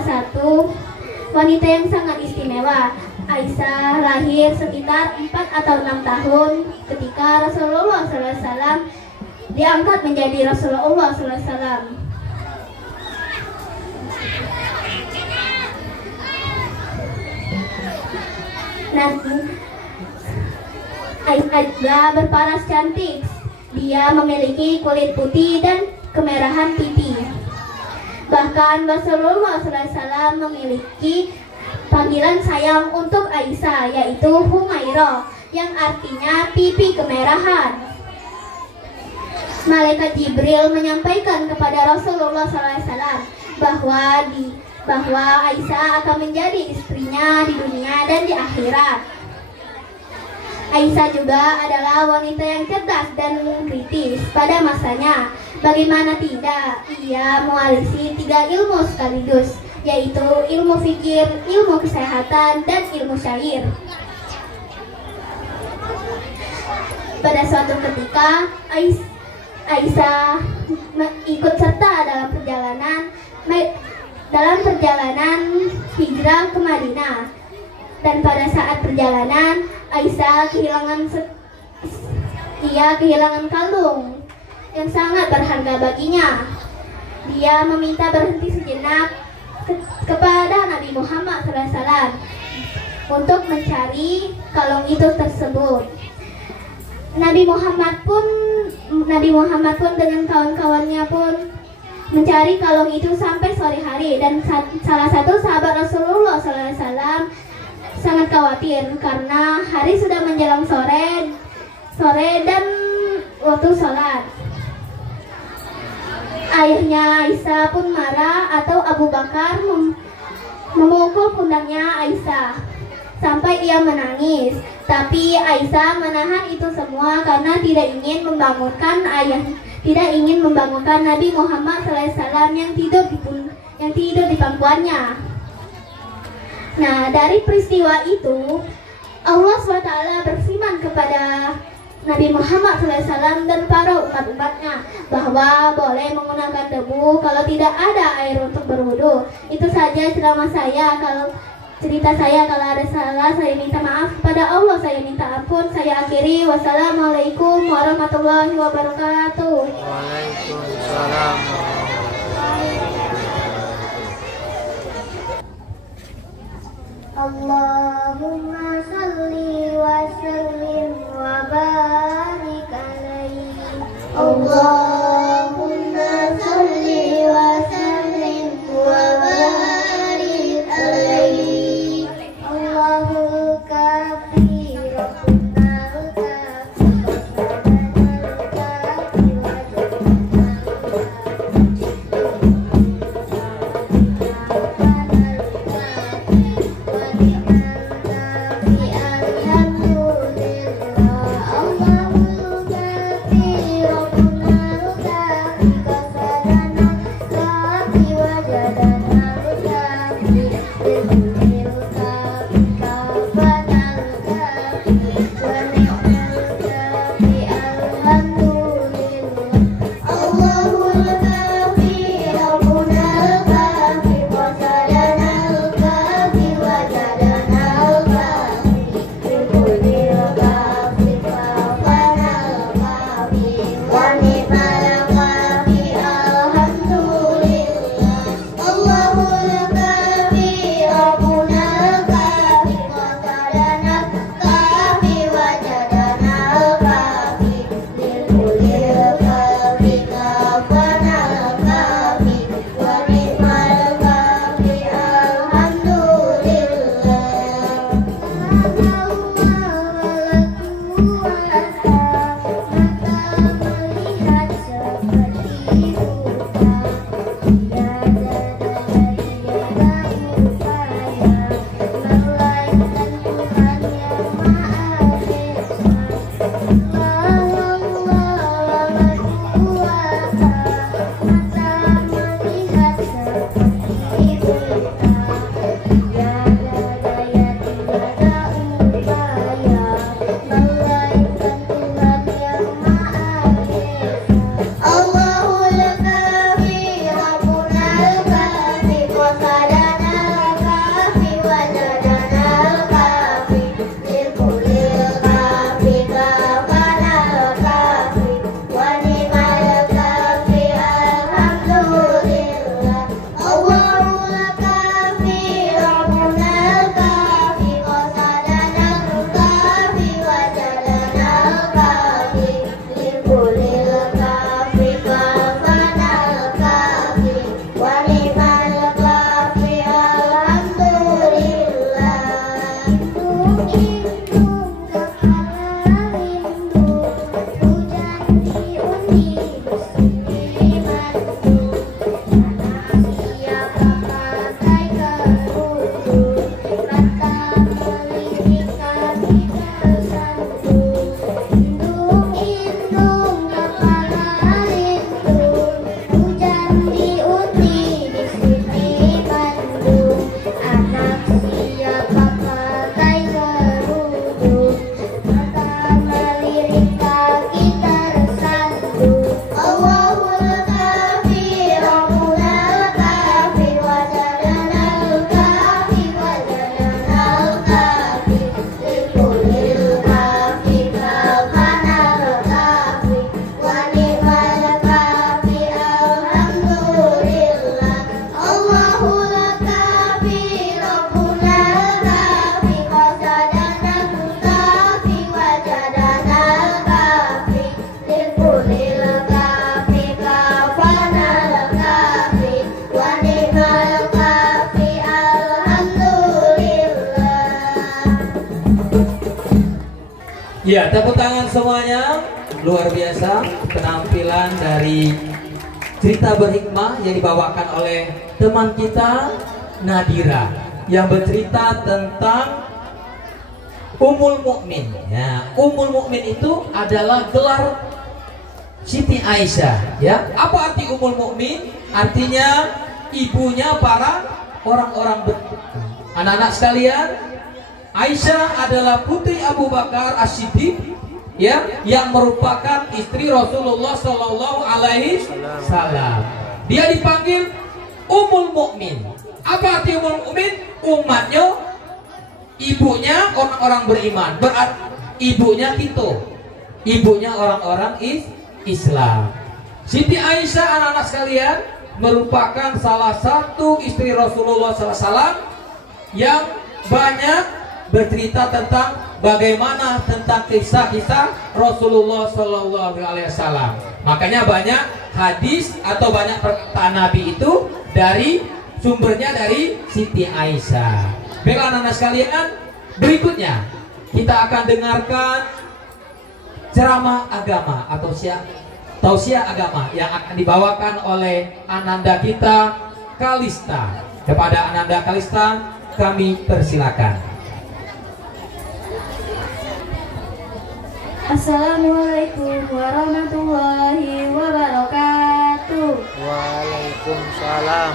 satu wanita yang sangat istimewa. Aisyah lahir sekitar 4 atau 6 tahun ketika Rasulullah SAW diangkat menjadi Rasulullah SAW. Aisyah juga berparas cantik. Dia memiliki kulit putih dan kemerahan pipi. Bahkan Rasulullah SAW memiliki panggilan sayang untuk Aisyah, yaitu Humairah, yang artinya pipi kemerahan. Malaikat Jibril menyampaikan kepada Rasulullah SAW bahwa Aisyah akan menjadi istrinya baginya di dunia dan di akhirat. Aisyah juga adalah wanita yang cerdas dan kritis pada masanya. Bagaimana tidak, ia mewarisi 3 ilmu sekaligus, yaitu ilmu fikih, ilmu kesehatan, dan ilmu syair. Pada suatu ketika, Aisyah ikut serta dalam perjalanan hijrah ke Madinah. Dan pada saat perjalanan, Aisyah kehilangan kalung yang sangat berharga baginya. Dia meminta berhenti sejenak kepada Nabi Muhammad SAW untuk mencari kalung itu tersebut. Nabi Muhammad pun dengan kawan-kawannya pun mencari kalung itu sampai sore hari, dan salah satu sahabat Rasulullah SAW sangat khawatir karena hari sudah menjelang sore dan waktu sholat. Ayahnya Aisyah pun marah atau Abu Bakar memukul pundaknya Aisyah sampai ia menangis. Tapi Aisyah menahan itu semua karena tidak ingin membangunkan Nabi Muhammad SAW yang tidur di pangkuannya. Nah, dari peristiwa itu Allah SWT berfirman kepada Nabi Muhammad SAW dan para umat-umatnya bahwa boleh menggunakan debu kalau tidak ada air untuk berwudu. Itu saja cerita saya. Kalau ada salah, saya minta maaf kepada Allah, saya minta ampun. Saya akhiri. Wassalamualaikum warahmatullahi wabarakatuh. Waalaikumsalam. Allahumma salli wa sallim wa barik alaihi. Allahumma salli wa sallim wa barik alaihi. Allahu kafi rabbuna al-kafi wa sabana al-kafi wa jannana al-kafi. Ya, tepuk tangan semuanya. Luar biasa penampilan dari cerita berhikmah yang dibawakan oleh teman kita Nadira yang bercerita tentang Ummul Mukmin. Ya, Ummul Mukmin itu adalah gelar Siti Aisyah. Ya, apa arti Ummul Mukmin? Artinya ibunya para orang-orang beriman. Anak-anak sekalian, Aisyah adalah putri Abu Bakar As-Siddiq, ya, yang merupakan istri Rasulullah Shallallahu Alaihi Wasallam. Dia dipanggil Ummul Mukmin. Apa arti Ummul Mukmin? Umatnya, ibunya orang-orang beriman. Berarti ibunya kita, ibunya orang-orang Islam. Siti Aisyah, anak-anak sekalian, merupakan salah satu istri Rasulullah SAW yang banyak bercerita tentang bagaimana tentang kisah-kisah Rasulullah Sallallahu Alaihi Wasallam. Makanya banyak hadis atau banyak perkataan Nabi itu dari sumbernya dari Siti Aisyah. Baiklah anak-anak sekalian, berikutnya kita akan dengarkan ceramah agama atau tausiah agama yang akan dibawakan oleh Ananda kita Kalista. Kepada Ananda Kalista kami persilakan. Assalamualaikum warahmatullahi wabarakatuh. Waalaikumsalam.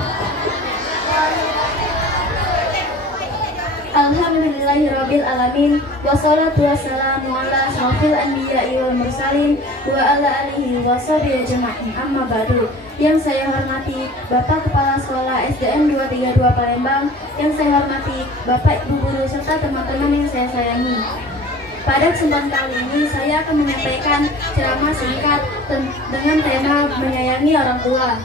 Alhamdulillahirabbil alamin wassalatu wassalamu ala asyrofil anbiya'i wal mursalin wa ala alihi washabihi ajma'in. Amma ba'du. Yang saya hormati Bapak Kepala Sekolah SDN 232 Palembang, yang saya hormati Bapak Ibu guru serta teman-teman yang saya sayangi. Pada kesempatan kali ini saya akan menyampaikan ceramah singkat dengan tema menyayangi orang tua.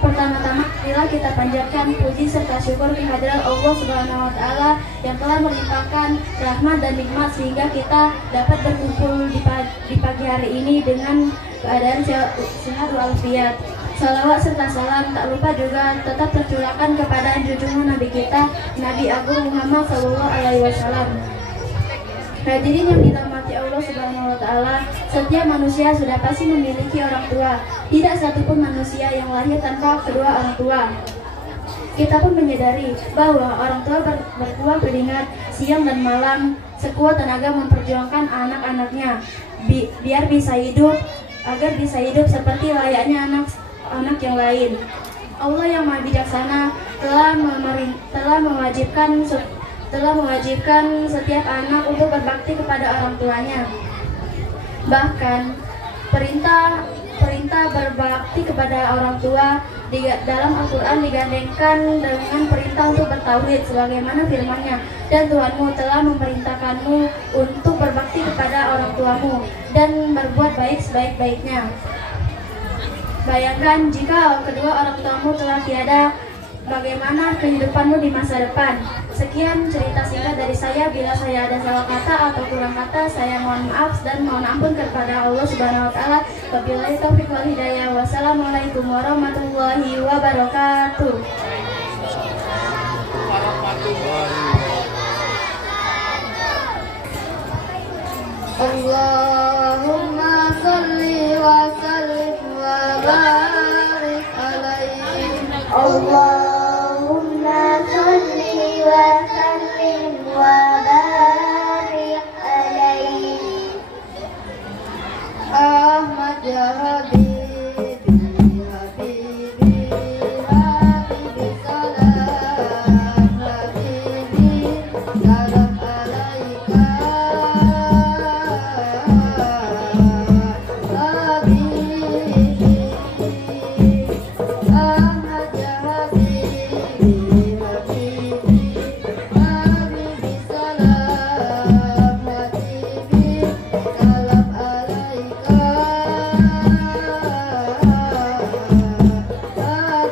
Pertama-tama, marilah kita panjatkan puji serta syukur kehadiran Allah Subhanahu wa Ta'ala yang telah melimpahkan rahmat dan nikmat sehingga kita dapat berkumpul di pagi hari ini dengan keadaan sehat walafiat. Salawat serta salam tak lupa juga tetap tercurahkan kepada junjungan Nabi kita, Nabi Agung Muhammad Sallallahu Alaihi Wasallam. Hadirin yang dirahmati Allah Subhanahu wa Ta'ala, setiap manusia sudah pasti memiliki orang tua. Tidak satupun manusia yang lahir tanpa kedua orang tua. Kita pun menyadari bahwa orang tua berjuang beringat siang dan malam sekuat tenaga memperjuangkan anak-anaknya biar bisa hidup, agar bisa hidup seperti layaknya anak yang lain. Allah yang Maha Bijaksana telah mewajibkan setiap anak untuk berbakti kepada orang tuanya. Bahkan perintah berbakti kepada orang tua dalam Al-Quran digandengkan dengan perintah untuk bertauhid sebagaimana firman-Nya, dan Tuhanmu telah memerintahkanmu untuk berbakti kepada orang tuamu dan berbuat baik sebaik-baiknya. Bayangkan jika kedua orang tuamu telah tiada, bagaimana kehidupanmu di masa depan. Sekian cerita singkat dari saya. Bila saya ada salah kata atau kurang kata, saya mohon maaf dan mohon ampun kepada Allah Subhanahu wa Ta'ala. Wabillahi taufiq wal hidayah. Wassalamualaikum warahmatullahi wabarakatuh. Allahumma sholli wa sallim wa barik alaihi. Allahumma sholli wa sallim wa barik alaihi. Ahmad ya Habibi, Habibi, Habibi salam, Habibi salam alaika, Habibi. Ahmad ya Habibi, Habibi, Habibi salam, Habibi salam alaika, Habibi.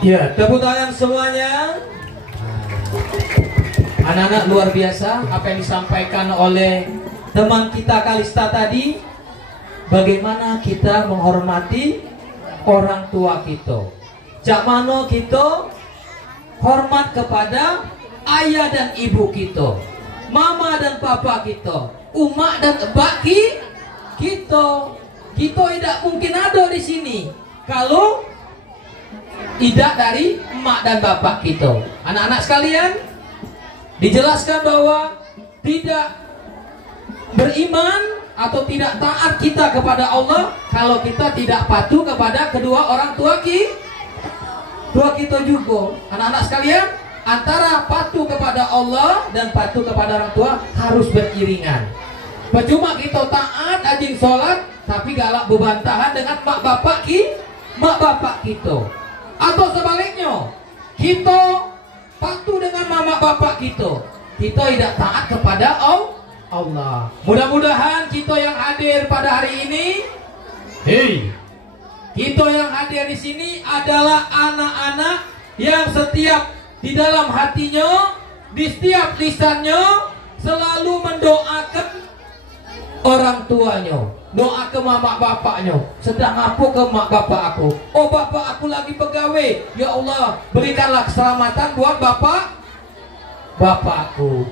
Ya, tepuk tangan semuanya. Anak-anak luar biasa apa yang disampaikan oleh teman kita Kalista tadi. Bagaimana kita menghormati orang tua kita. Jak mano kita hormat kepada ayah dan ibu kita, mama dan papa kita, umak dan ebak kita. Kita tidak mungkin ada di sini kalau tidak dari emak dan bapak kita. Anak-anak sekalian, dijelaskan bahwa tidak beriman atau tidak taat kita kepada Allah kalau kita tidak patuh kepada kedua orang tua kita juga. Anak-anak sekalian, antara patuh kepada Allah dan patuh kepada orang tua harus beriringan. Percuma kita taat ajin sholat tapi galak bebantahan dengan mak bapak kita. Atau sebaliknya, kita patuh dengan mama bapak kita tidak taat kepada Allah. Mudah-mudahan kita yang hadir pada hari ini, kita yang hadir di sini adalah anak-anak yang setiap di dalam hatinya, di setiap lisannya selalu mendoakan orang tuanya, doa ke mama bapaknya. Sedang apa ke mak bapak aku? Oh, bapak aku lagi pegawai. Ya Allah, berikanlah keselamatan buat bapakku.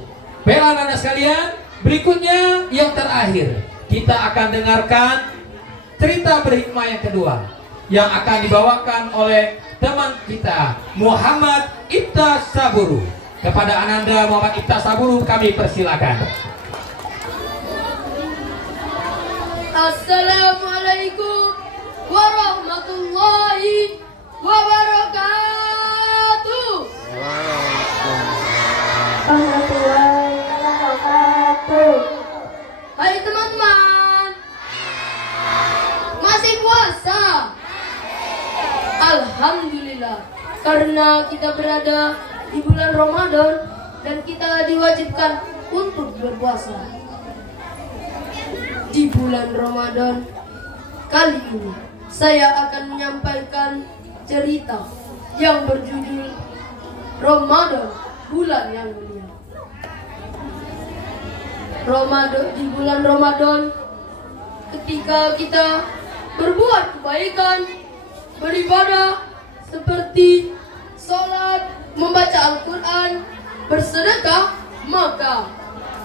Baiklah anak-anak sekalian, berikutnya yang terakhir kita akan dengarkan cerita berhikmah yang kedua yang akan dibawakan oleh teman kita Muhammad Ibta Saburu. Kepada Ananda Muhammad Ibta Saburu kami persilakan. Assalamualaikum warahmatullahi wabarakatuh. Warahmatullahi wabarakatuh. Hai teman-teman, masih puasa? Alhamdulillah, karena kita berada di bulan Ramadan dan kita diwajibkan untuk berpuasa. Di bulan Ramadan kali ini saya akan menyampaikan cerita yang berjudul Ramadan, bulan yang mulia. Di bulan Ramadan, ketika kita berbuat kebaikan, beribadah seperti sholat, membaca Al-Quran, bersedekah, maka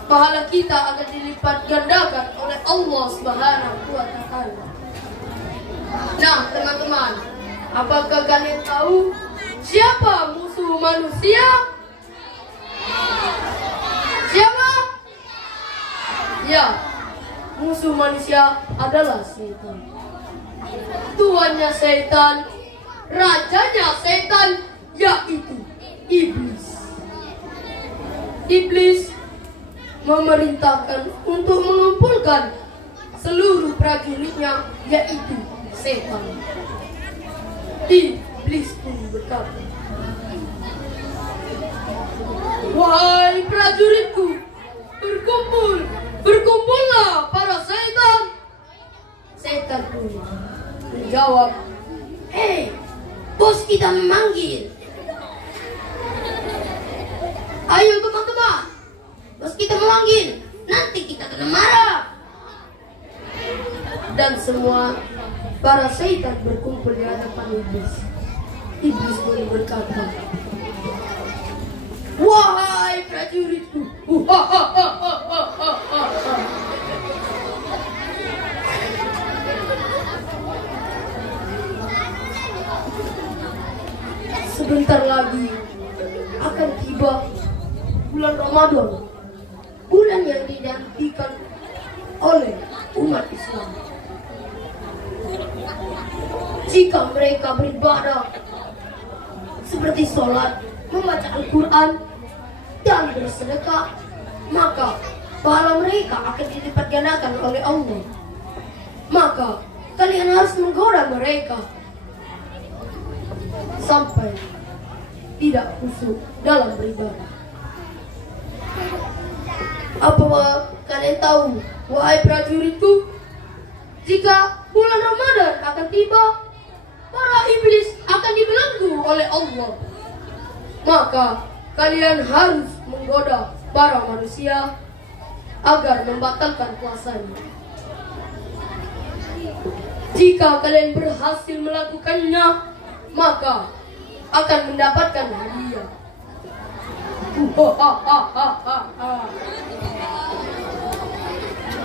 pahala kita akan dilipat gandakan oleh Allah Subhanahu wa Ta'ala. Nah, teman-teman, apakah kalian tahu siapa musuh manusia? Siapa? Ya, musuh manusia adalah setan. Tuannya setan, rajanya setan, yaitu iblis. Iblis memerintahkan untuk mengumpulkan seluruh prajuritnya, yaitu setan. Iblis pun berkata, "Wahai prajuritku, berkumpullah para setan." Setan pun menjawab, bos kita memanggil. Ayo teman-teman, bos kita memanggil, nanti kita kena marah. Dan semua para setan berkumpul di hadapan iblis. Iblis pun berkata, "Wahai prajuritku. Sebentar lagi akan tiba bulan Ramadan, bulan yang dinantikan oleh umat Islam. Jika mereka beribadah seperti sholat, membaca Al-Quran, dan bersedekah, maka pahala mereka akan dilipat gandakan oleh Allah. Maka kalian harus menggoda mereka sampai tidak khusyuk dalam beribadah. Apa kalian tahu, wahai prajuritku, jika bulan Ramadan akan tiba, para iblis akan dibelenggu oleh Allah. Maka kalian harus menggoda para manusia agar membatalkan puasanya. Jika kalian berhasil melakukannya, maka akan mendapatkan hadiah.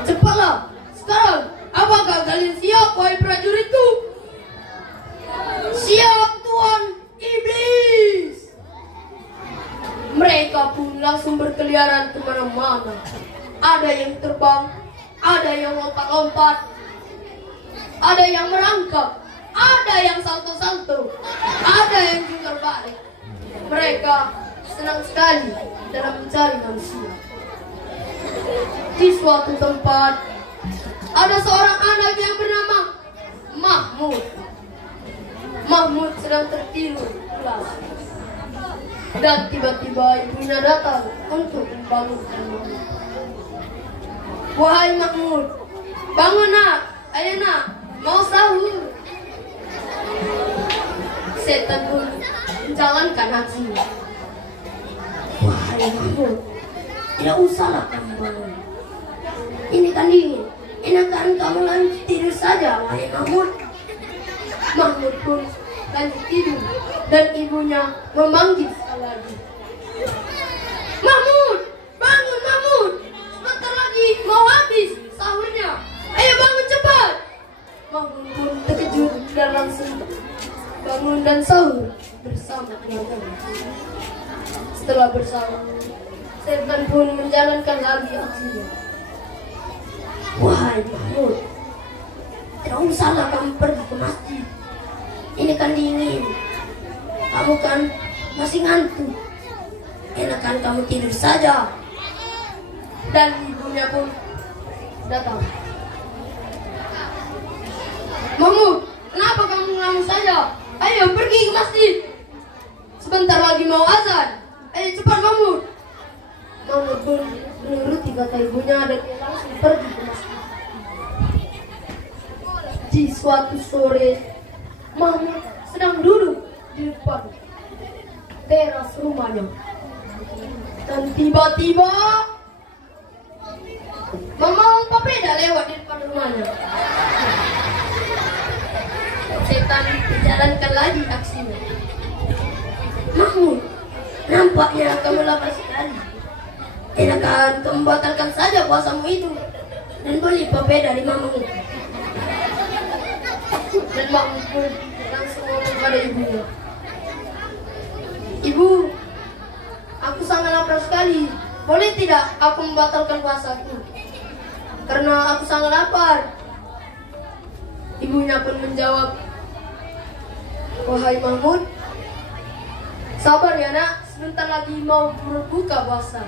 Cepatlah sekarang, apakah kalian siap, wahai prajuritku? Siap, Tuan Iblis. Mereka pun langsung berkeliaran kemana-mana. Ada yang terbang, ada yang lompat-lompat, ada yang merangkak, ada yang salto-salto, ada yang jungkir balik. Mereka senang sekali dalam mencari manusia. Di suatu tempat ada seorang anak yang bernama Mahmud. Mahmud sedang tertidur pulas, dan tiba-tiba ibunya datang untuk membangunkan Mahmud. Wahai Mahmud, bangun nak, ayo nak, mau sahur. Setan pun menjalankan aksinya. Wahai Mahmud, tidak usahlah kamu bangun. Ini kan dingin, enakan kamu lanjut tidur saja, wahai Mahmud. Mahmud pun lanjut tidur, dan ibunya memanggil sekali lagi. Mahmud, bangun Mahmud, sebentar lagi mau habis sahurnya. Ayo bangun cepat. Mahmud pun terkejut dan langsung bangun dan sahur bersama keluarganya. Setelah bersahur, setan pun menjalankan lagi aksinya. Wahai Mahmud, tidak usahlah kamu pergi ke masjid. Ini kan dingin, kamu kan masih ngantuk. Enakan kamu tidur saja. Dan ibunya pun datang. Mahmud, kenapa kamu ngelamun saja? Ayo pergi ke masjid. Sebentar lagi mau azan. Ayo cepat Mahmud. Mahmud pun menuruti kata ibunya dan langsung pergi ke masjid. Di suatu sore, Mahmud sedang duduk di depan teras rumahnya. Dan tiba-tiba Mama Papeda lewat di depan rumahnya. Setan menjalankan lagi aksinya. Mahmud, nampaknya kamu lapar sekali. Enakan kamu batalkan saja puasamu itu dan beli papeda di mamamu. Dan Mahmud pun langsung ngomong pada ibunya. Ibu, aku sangat lapar sekali. Boleh tidak aku membatalkan puasaku? Karena aku sangat lapar. Ibunya pun menjawab, wahai Mahmud, sabar ya nak, sebentar lagi mau berbuka puasa.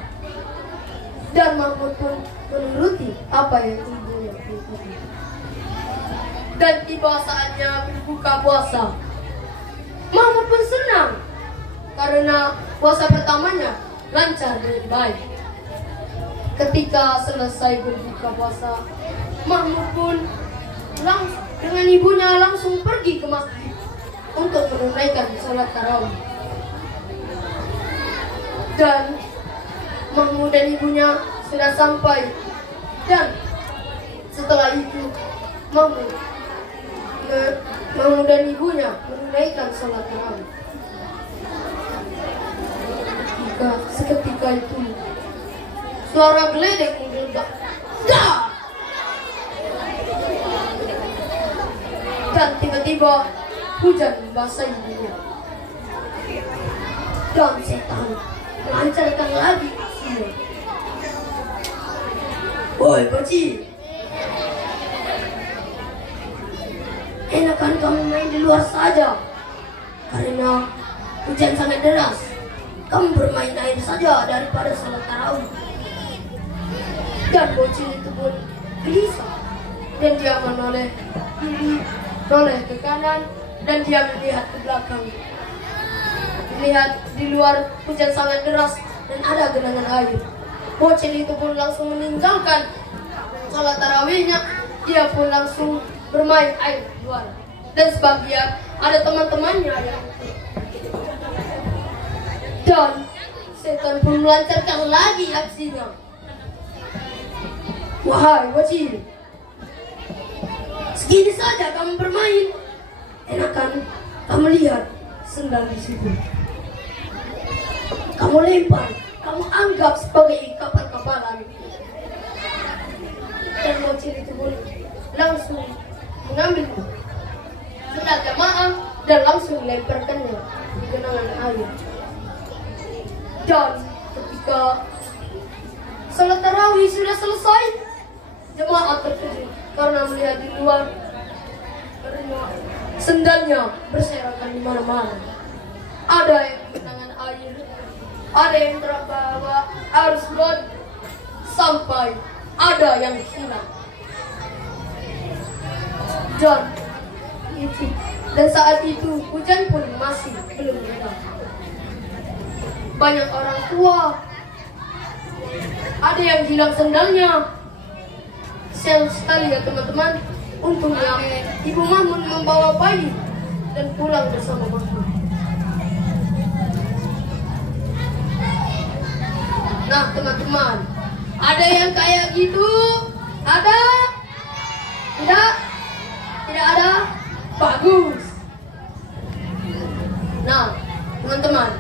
Dan Mahmud pun menuruti apa yang ibunya katakan. Dan tiba saatnya berbuka puasa. Mahmud pun senang karena puasa pertamanya lancar dan baik. Ketika selesai berbuka puasa, Mahmud pun dengan ibunya langsung pergi ke masjid untuk menunaikan sholat tarawih. Dan Mahmud dan ibunya sudah sampai, dan setelah itu Mahmud dan ibunya menunaikan sholat tarawih. Seketika ketika itu suara geledek menggeledak. Dah! Dan tiba-tiba hujan membasahi dunia. Dan setan melancarkan lagi aksinya. Woi bocil, enakan kamu main di luar saja. Karena hujan sangat deras, kamu bermain air saja daripada salat tarawih. Dan bocil itu pun gelisah dan dia menoleh ke kanan dan dia melihat ke belakang. Melihat di luar hujan sangat deras dan ada genangan air. Bocil itu pun langsung meninggalkan salat tarawihnya. Dia pun langsung bermain air di luar. Dan sebagian ada teman-temannya yang dan setan pun melancarkan lagi aksinya. Wahai bocil, segini saja kamu bermain. Enakan kamu lihat sendal di situ. Kamu lempar, kamu anggap sebagai kapal-kapalan. Dan bocil itu pun langsung mengambil sendal jamaah dan langsung melemparkannya di genangan air. Dan ketika salat tarawih sudah selesai, jemaah terkejut karena melihat di luar sendalnya berserakan di mana-mana. Ada yang genangan air, ada yang terbawa arus laut, sampai ada yang hilang. Dan saat itu hujan pun masih belum reda. Banyak orang tua, ada yang hilang sendalnya. Sayang sekali ya teman-teman. Untungnya Ibu Mahmun membawa bayi dan pulang bersama Mahmun. Nah teman-teman, ada yang kayak gitu? Ada? Tidak? Tidak ada? Bagus. Nah teman-teman,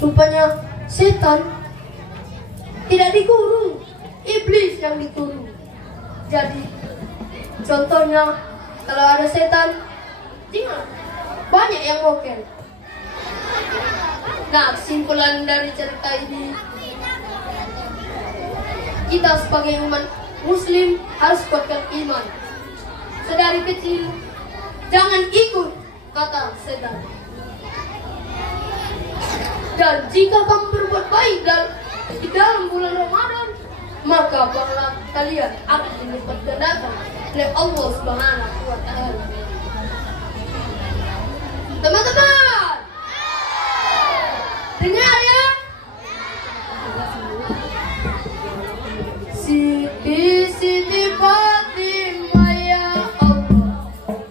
rupanya setan tidak dikurung, iblis yang dikurung. Jadi contohnya kalau ada setan, jangan banyak yang mokel. Nah kesimpulan dari cerita ini, kita sebagai umat muslim harus kuatkan iman. Sedari kecil jangan ikut kata setan. Dan jika kamu berbuat baik di dalam bulan Ramadan, maka pahala kalian akan dilipat gandakan oleh Allah Subhanahu wa Ta'ala. Teman-teman, dengar ya. Siti Fatimah ya Allah,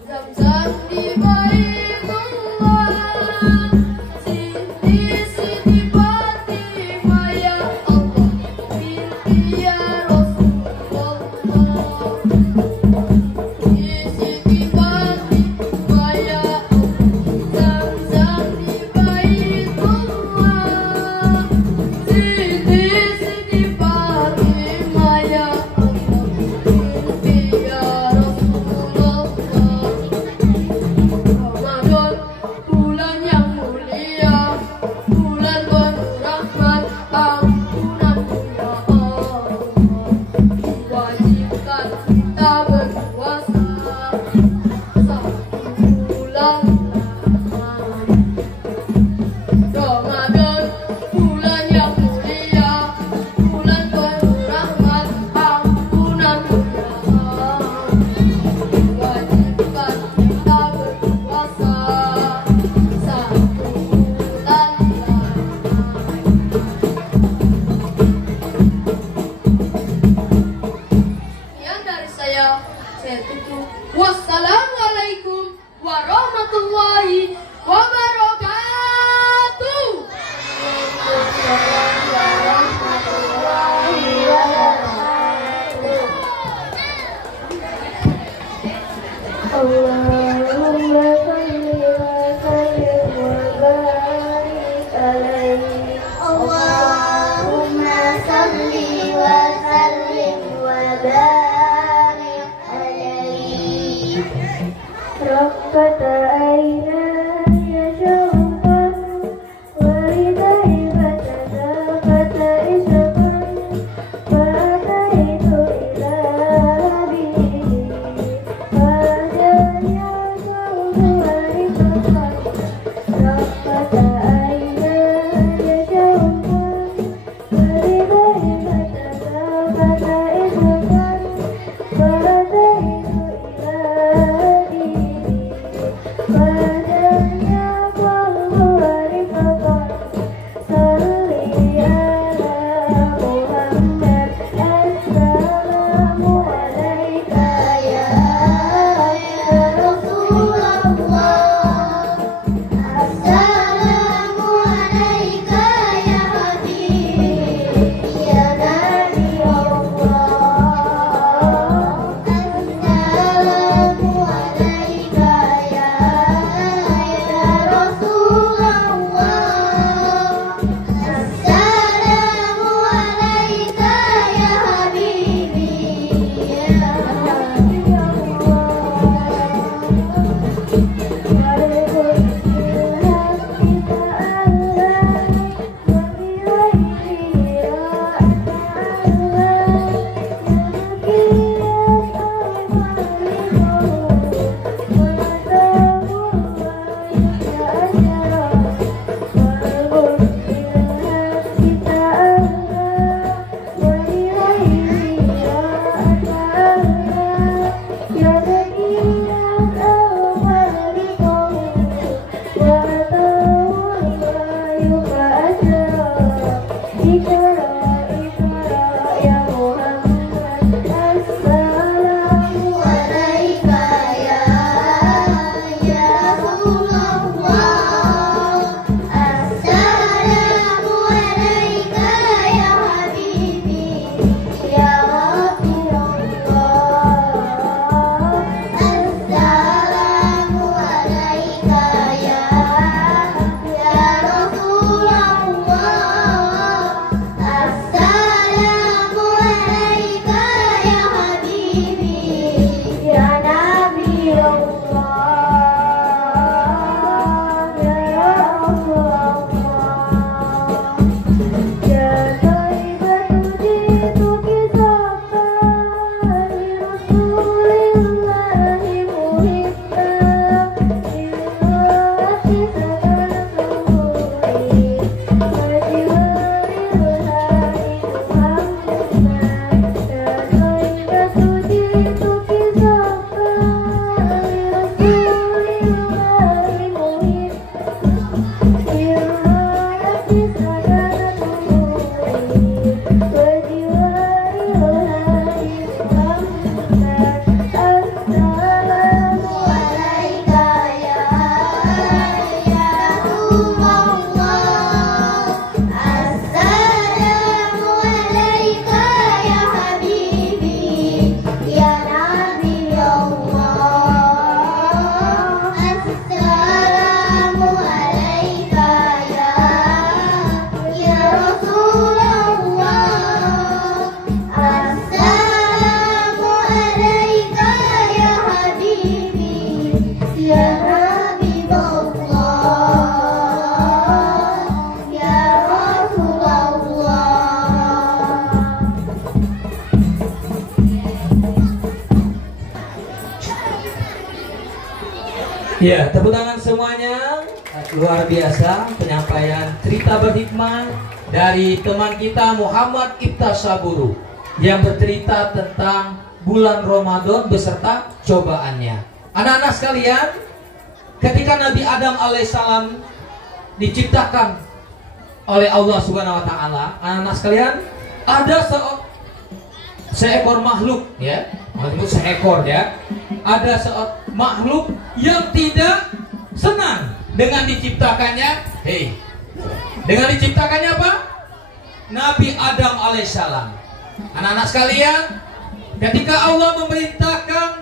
Zam-Zam di Baitullah. Siti Fatimah ya Allah, binti ya Rasulullah. Siti Fatimah ya Allah, Zam-Zam Ya, tepuk tangan semuanya. Luar biasa penyampaian cerita berhikmah dari teman kita Muhammad Ibta Saburu yang bercerita tentang bulan Ramadan beserta cobaannya. Anak-anak sekalian, ketika Nabi Adam alaihissalam diciptakan oleh Allah Subhanahu wa taala, anak-anak sekalian, ada seekor makhluk ya, maksud seekor ya. Ada makhluk yang tidak senang dengan diciptakannya. Dengan diciptakannya apa? Nabi Adam alaihissalam. Anak-anak sekalian, ketika Allah memerintahkan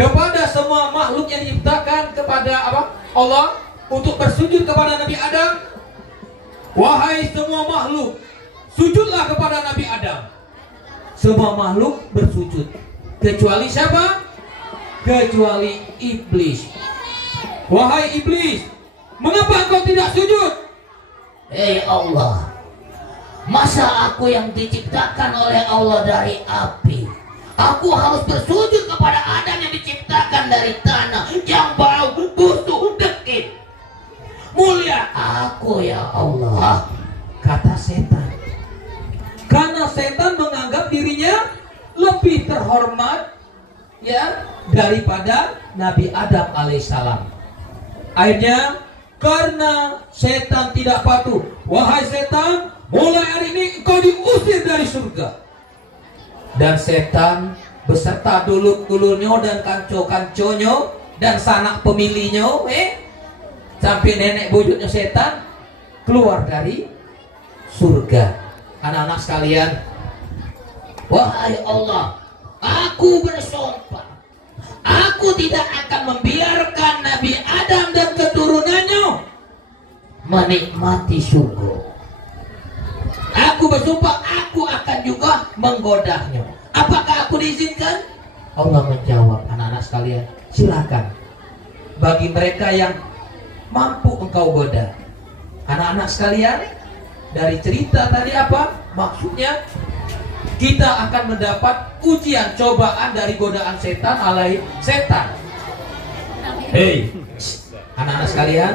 kepada semua makhluk yang diciptakan kepada apa? Allah untuk bersujud kepada Nabi Adam. Wahai semua makhluk, sujudlah kepada Nabi Adam. Semua makhluk bersujud. Kecuali siapa? Kecuali iblis. Wahai iblis, mengapa engkau tidak sujud? Hei Allah, masa aku yang diciptakan oleh Allah dari api, aku harus bersujud kepada Adam yang diciptakan dari tanah yang bau busuk dekit? Mulia aku ya Allah, Kata setan. Karena setan menganggap dirinya lebih terhormat ya daripada Nabi Adam alaihissalam. Akhirnya karena setan tidak patuh, wahai setan, mulai hari ini engkau diusir dari surga. Dan setan beserta dulur-dulurnya dan kanco-kanconyo dan sanak pemilihnya, sampai nenek buyutnya setan keluar dari surga. Anak-anak sekalian, wahai Allah, aku bersumpah, aku tidak akan membiarkan Nabi Adam dan keturunannya menikmati surga. Aku bersumpah, aku akan juga menggodanya. Apakah aku diizinkan? Allah menjawab, anak-anak sekalian, silakan. Bagi mereka yang mampu engkau goda. Anak-anak sekalian, dari cerita tadi apa? Maksudnya kita akan mendapat ujian, cobaan dari godaan setan alai setan. Hei, anak-anak sekalian,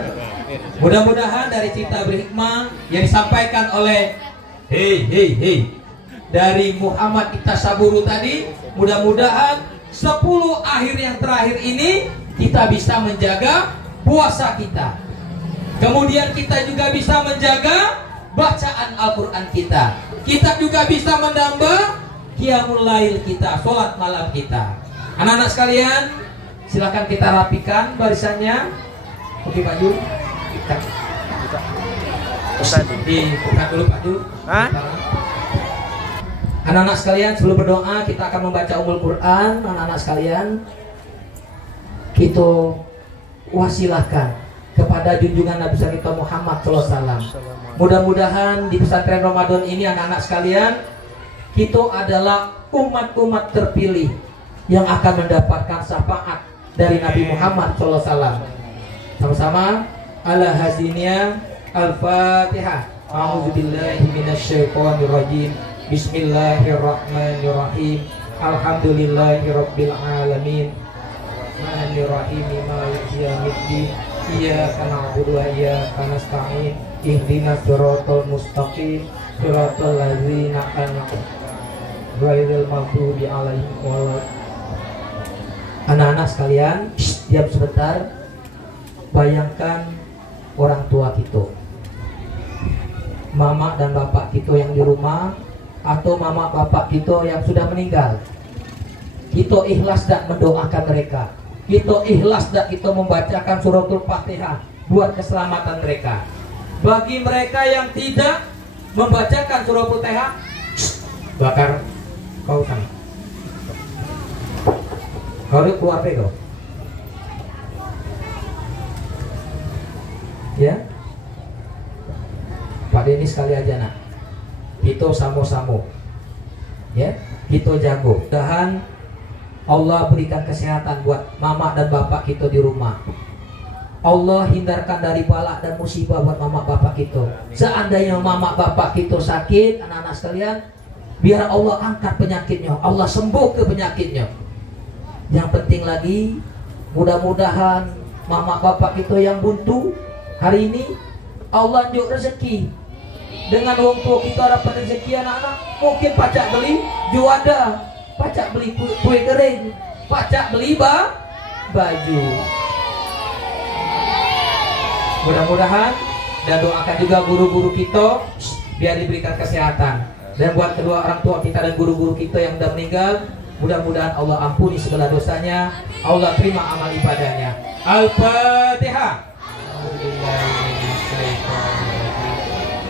mudah-mudahan dari cerita berhikmah yang disampaikan oleh dari Muhammad Ibta Saburu tadi, mudah-mudahan 10 akhir yang terakhir ini kita bisa menjaga puasa kita. Kemudian kita juga bisa menjaga bacaan Al-Quran kita. Kita juga bisa menambah qiyamul lail kita, sholat malam kita. Anak-anak sekalian, silakan kita rapikan barisannya. Oke Pak Ju, dibuka dulu Pak Ju. Anak-anak sekalian, sebelum berdoa kita akan membaca Ummul Quran. Anak-anak sekalian, kita wasilahkan kepada junjungan Nabi kita Muhammad SAW. Mudah-mudahan di pesantren Ramadan ini anak-anak sekalian, kita adalah umat-umat terpilih yang akan mendapatkan syafaat dari Nabi Muhammad SAW. Sama-sama ala hazinnya Al-Fatihah. A'udzubillahi minasyaitonirrajim. Bismillahirrahmanirrahim. Alhamdulillahirabbil alamin. Rahmanirrahim maliki yaumiddin. Iyyaka na'budu wa iyyaka nasta'in. Ihdinas siratal mustaqim. Siratal ladzina an'amta 'alaihim ghairil maghdubi 'alaihim waladdallin. Anak-anak sekalian, diam sebentar. Bayangkan orang tua kita, mama dan bapak kita yang di rumah, atau mama bapak kita yang sudah meninggal. Kita ikhlas tak mendoakan mereka. Kita ikhlas tak kita membacakan suratul Fatihah buat keselamatan mereka. Bagi mereka yang tidak membacakan suratul Fatihah, bakar kau sana. Kau keluar kau. Ya, Pak Denny sekali aja nak. Kita samo-samo, ya, kita jago. Mudah-mudahan Allah berikan kesehatan buat mama dan bapak kita di rumah. Allah hindarkan dari bala dan musibah buat mama bapak kita. Seandainya mama bapak kita sakit, anak-anak sekalian, biar Allah angkat penyakitnya, Allah sembuh ke penyakitnya. Yang penting lagi, Mudah-mudahan mama bapak kita yang buntu hari ini Allah njuk rezeki. Dengan wong tua kita dapat rezeki anak-anak, mungkin pacak beli juada, pacak beli kue kering, pacak beli baju. Mudah-mudahan, dan doakan juga guru-guru kita biar diberikan kesehatan. Dan buat kedua orang tua kita dan guru-guru kita yang sudah meninggal, mudah-mudahan Allah ampuni segala dosanya, Allah terima amal ibadahnya. Al-Fatihah.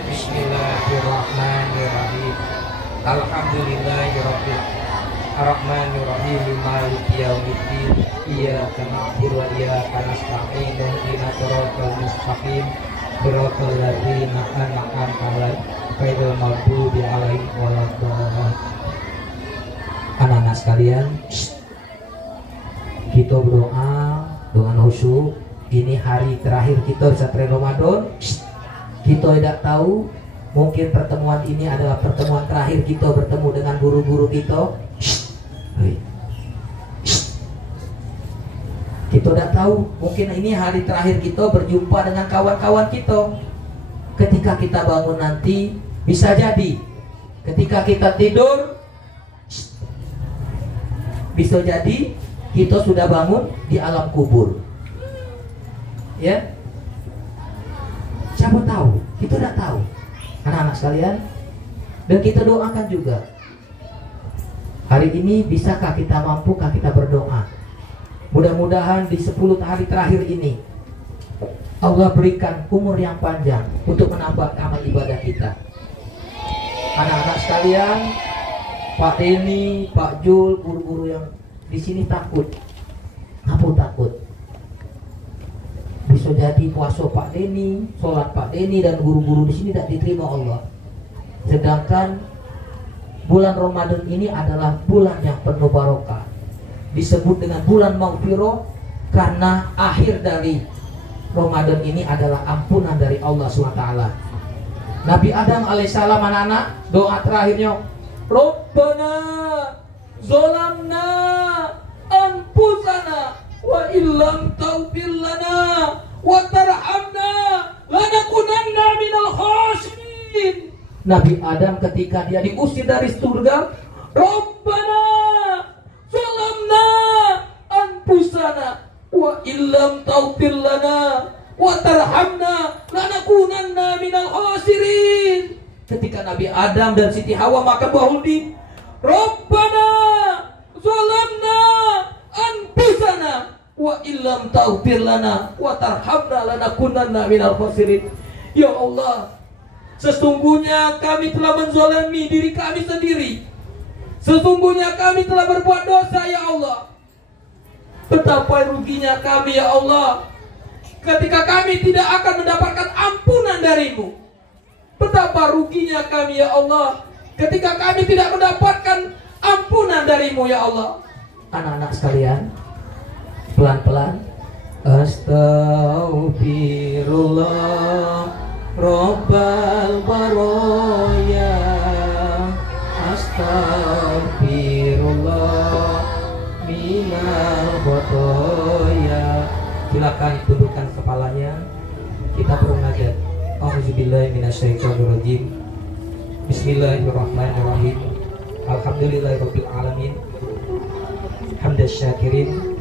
Bismillahirrahmanirrahim. Alhamdulillahirabbil Ar-Rahmanirrahim, Maliki yaumiddin. Iyyaka na'budu wa iyyaka nasta'in. Ihdinas siratal mustaqim. Shiratal ladzina an'amta 'alaihim ghairil maghdubi 'alaihim waladdallin. Anak-anak sekalian, kita berdoa dengan khusyuk. Ini hari terakhir kita di Pesantren Ramadan. Kita tidak tahu, mungkin pertemuan ini adalah pertemuan terakhir kita bertemu dengan guru-guru kita. Kita tidak tahu, mungkin ini hari terakhir kita berjumpa dengan kawan-kawan kita. Ketika kita bangun nanti, bisa jadi ketika kita tidur, bisa jadi kita sudah bangun di alam kubur. Ya, siapa tahu? Kita tidak tahu, anak-anak sekalian. Dan kita doakan juga. Hari ini bisakah kita, mampukah kita berdoa? Mudah-mudahan di 10 hari terakhir ini Allah berikan umur yang panjang untuk menambah amal ibadah kita. Anak-anak sekalian, Pak Denny, Pak Jul, guru-guru yang di sini takut. Apa takut? Bisa jadi puasa Pak Denny, sholat Pak Denny dan guru-guru di sini tidak diterima Allah. Sedangkan bulan Ramadan ini adalah bulan yang penuh barokah. Disebut dengan bulan maghfirah karena akhir dari Ramadan ini adalah ampunan dari Allah SWT. Nabi Adam alaihissalam, anak-anak, doa terakhirnya, Rabbana zolamna anfusana wa illam taghfir lana wa tarhamna lanakunanna minal khasirin. Nabi Adam ketika dia diusir dari surga, Rabbana zolamna anfusana wa illam taghfir lana wa tarhamna lanakunanna minal khasirin. Ketika Nabi Adam dan Siti Hawa makan buah huldi, Rabbana zolamna anfusana wa illam taghfir lana wa tarhamna lanakunanna minal khasirin. Ya Allah, sesungguhnya kami telah menzalimi diri kami sendiri. Sesungguhnya kami telah berbuat dosa, ya Allah. Betapa ruginya kami, ya Allah, ketika kami tidak akan mendapatkan ampunan darimu. Betapa ruginya kami, ya Allah, ketika kami tidak mendapatkan ampunan darimu, ya Allah. Anak-anak sekalian, pelan-pelan. Astaghfirullah Rabbal Baroya, Astaghfirullah minal khotoya. Silakan tundukkan kepalanya. Kita bermunajat. Auzubillahi minasyaitonirrajim. Bismillahirrahmanirrahim. Alhamdulillahirabbil alamin. Hamdan syakirin,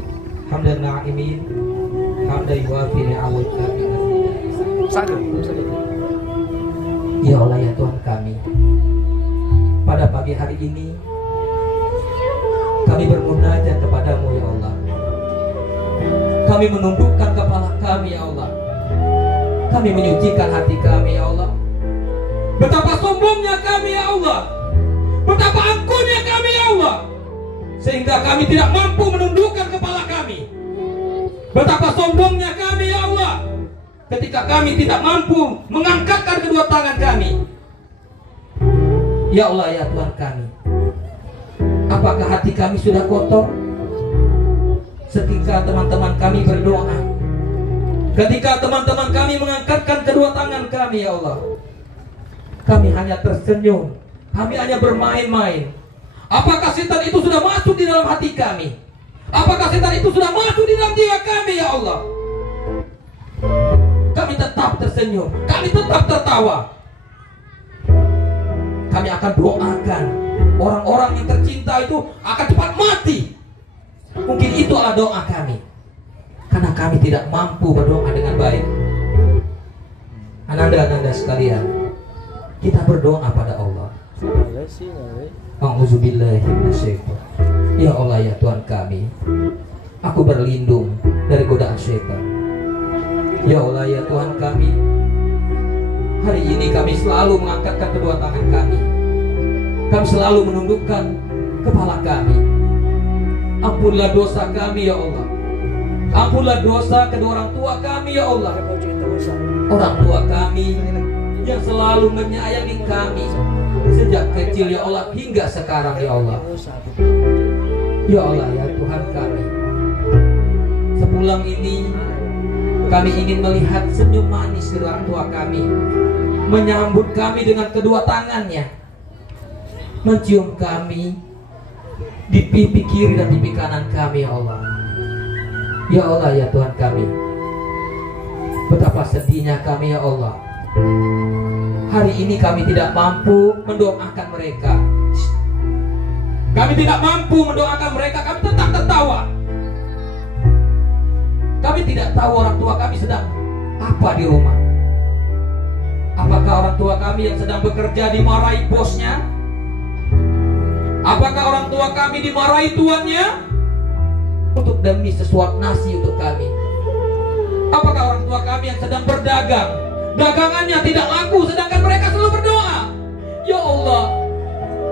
hamdan na'imin, hamdan yuwafi ni'amatika bi mazidah. Ya Allah, ya Tuhan kami, pada pagi hari ini kami bermunajat kepadamu, ya Allah. Kami menundukkan kepala kami, ya Allah. Kami menyucikan hati kami, ya Allah. Betapa sombongnya kami, ya Allah. Betapa angkuhnya kami, ya Allah, sehingga kami tidak mampu menundukkan kepala kami. Betapa sombongnya kami, ya Allah, ketika kami tidak mampu mengangkatkan kedua tangan kami. Ya Allah, ya Tuhan kami, apakah hati kami sudah kotor? Ketika teman-teman kami berdoa, ketika teman-teman kami mengangkatkan kedua tangan kami, ya Allah, kami hanya tersenyum, kami hanya bermain-main. Apakah setan itu sudah masuk di dalam hati kami? Apakah setan itu sudah masuk di dalam jiwa kami ya Allah? Kami tetap tersenyum, kami tetap tertawa. Kami akan doakan orang-orang yang tercinta itu akan cepat mati. Mungkin itu adalah doa kami, karena kami tidak mampu berdoa dengan baik. Ananda-ananda sekalian, kita berdoa pada Allah. A'udzubillahi minasyaitonir. Ya Allah ya Tuhan kami, aku berlindung dari godaan syaitan. Ya Allah ya Tuhan kami, hari ini kami selalu mengangkatkan kedua tangan kami. Kami selalu menundukkan kepala kami. Ampunlah dosa kami ya Allah. Ampunlah dosa kedua orang tua kami ya Allah. Orang tua kami yang selalu menyayangi kami sejak kecil ya Allah hingga sekarang ya Allah. Ya Allah ya Tuhan kami, sepulang ini kami ingin melihat senyum manis kedua orang tua kami, menyambut kami dengan kedua tangannya, mencium kami di pipi kiri dan pipi kanan kami ya Allah. Ya Allah ya Tuhan kami, betapa sedihnya kami ya Allah. Hari ini kami tidak mampu mendoakan mereka. Kami tidak mampu mendoakan mereka. Kami tetap tertawa. Kami tidak tahu orang tua kami sedang apa di rumah. Apakah orang tua kami yang sedang bekerja dimarahi bosnya? Apakah orang tua kami dimarahi tuannya untuk demi sesuap nasi untuk kami? Apakah orang tua kami yang sedang berdagang, dagangannya tidak laku sedangkan mereka selalu berdoa? Ya Allah,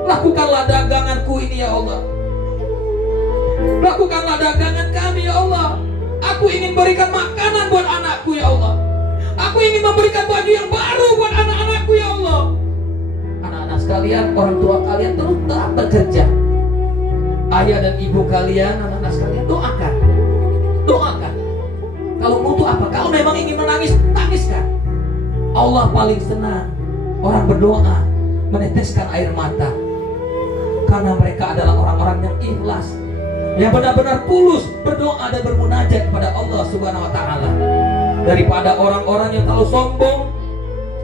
lakukanlah daganganku ini ya Allah. Lakukanlah dagangan kami ya Allah. Aku ingin berikan makanan buat anakku ya Allah. Aku ingin memberikan baju yang baru buat anak-anakku ya Allah. Anak-anak sekalian, orang tua kalian terus tetap bekerja. Ayah dan ibu kalian, anak-anak sekalian, doakan. Doakan. Kalau butuh apa? Kalau memang ingin menangis, tangiskan. Allah paling senang orang berdoa meneteskan air mata, karena mereka adalah orang-orang yang ikhlas, yang benar-benar tulus berdoa dan bermunajat kepada Allah Subhanahu wa Ta'ala, daripada orang-orang yang terlalu sombong,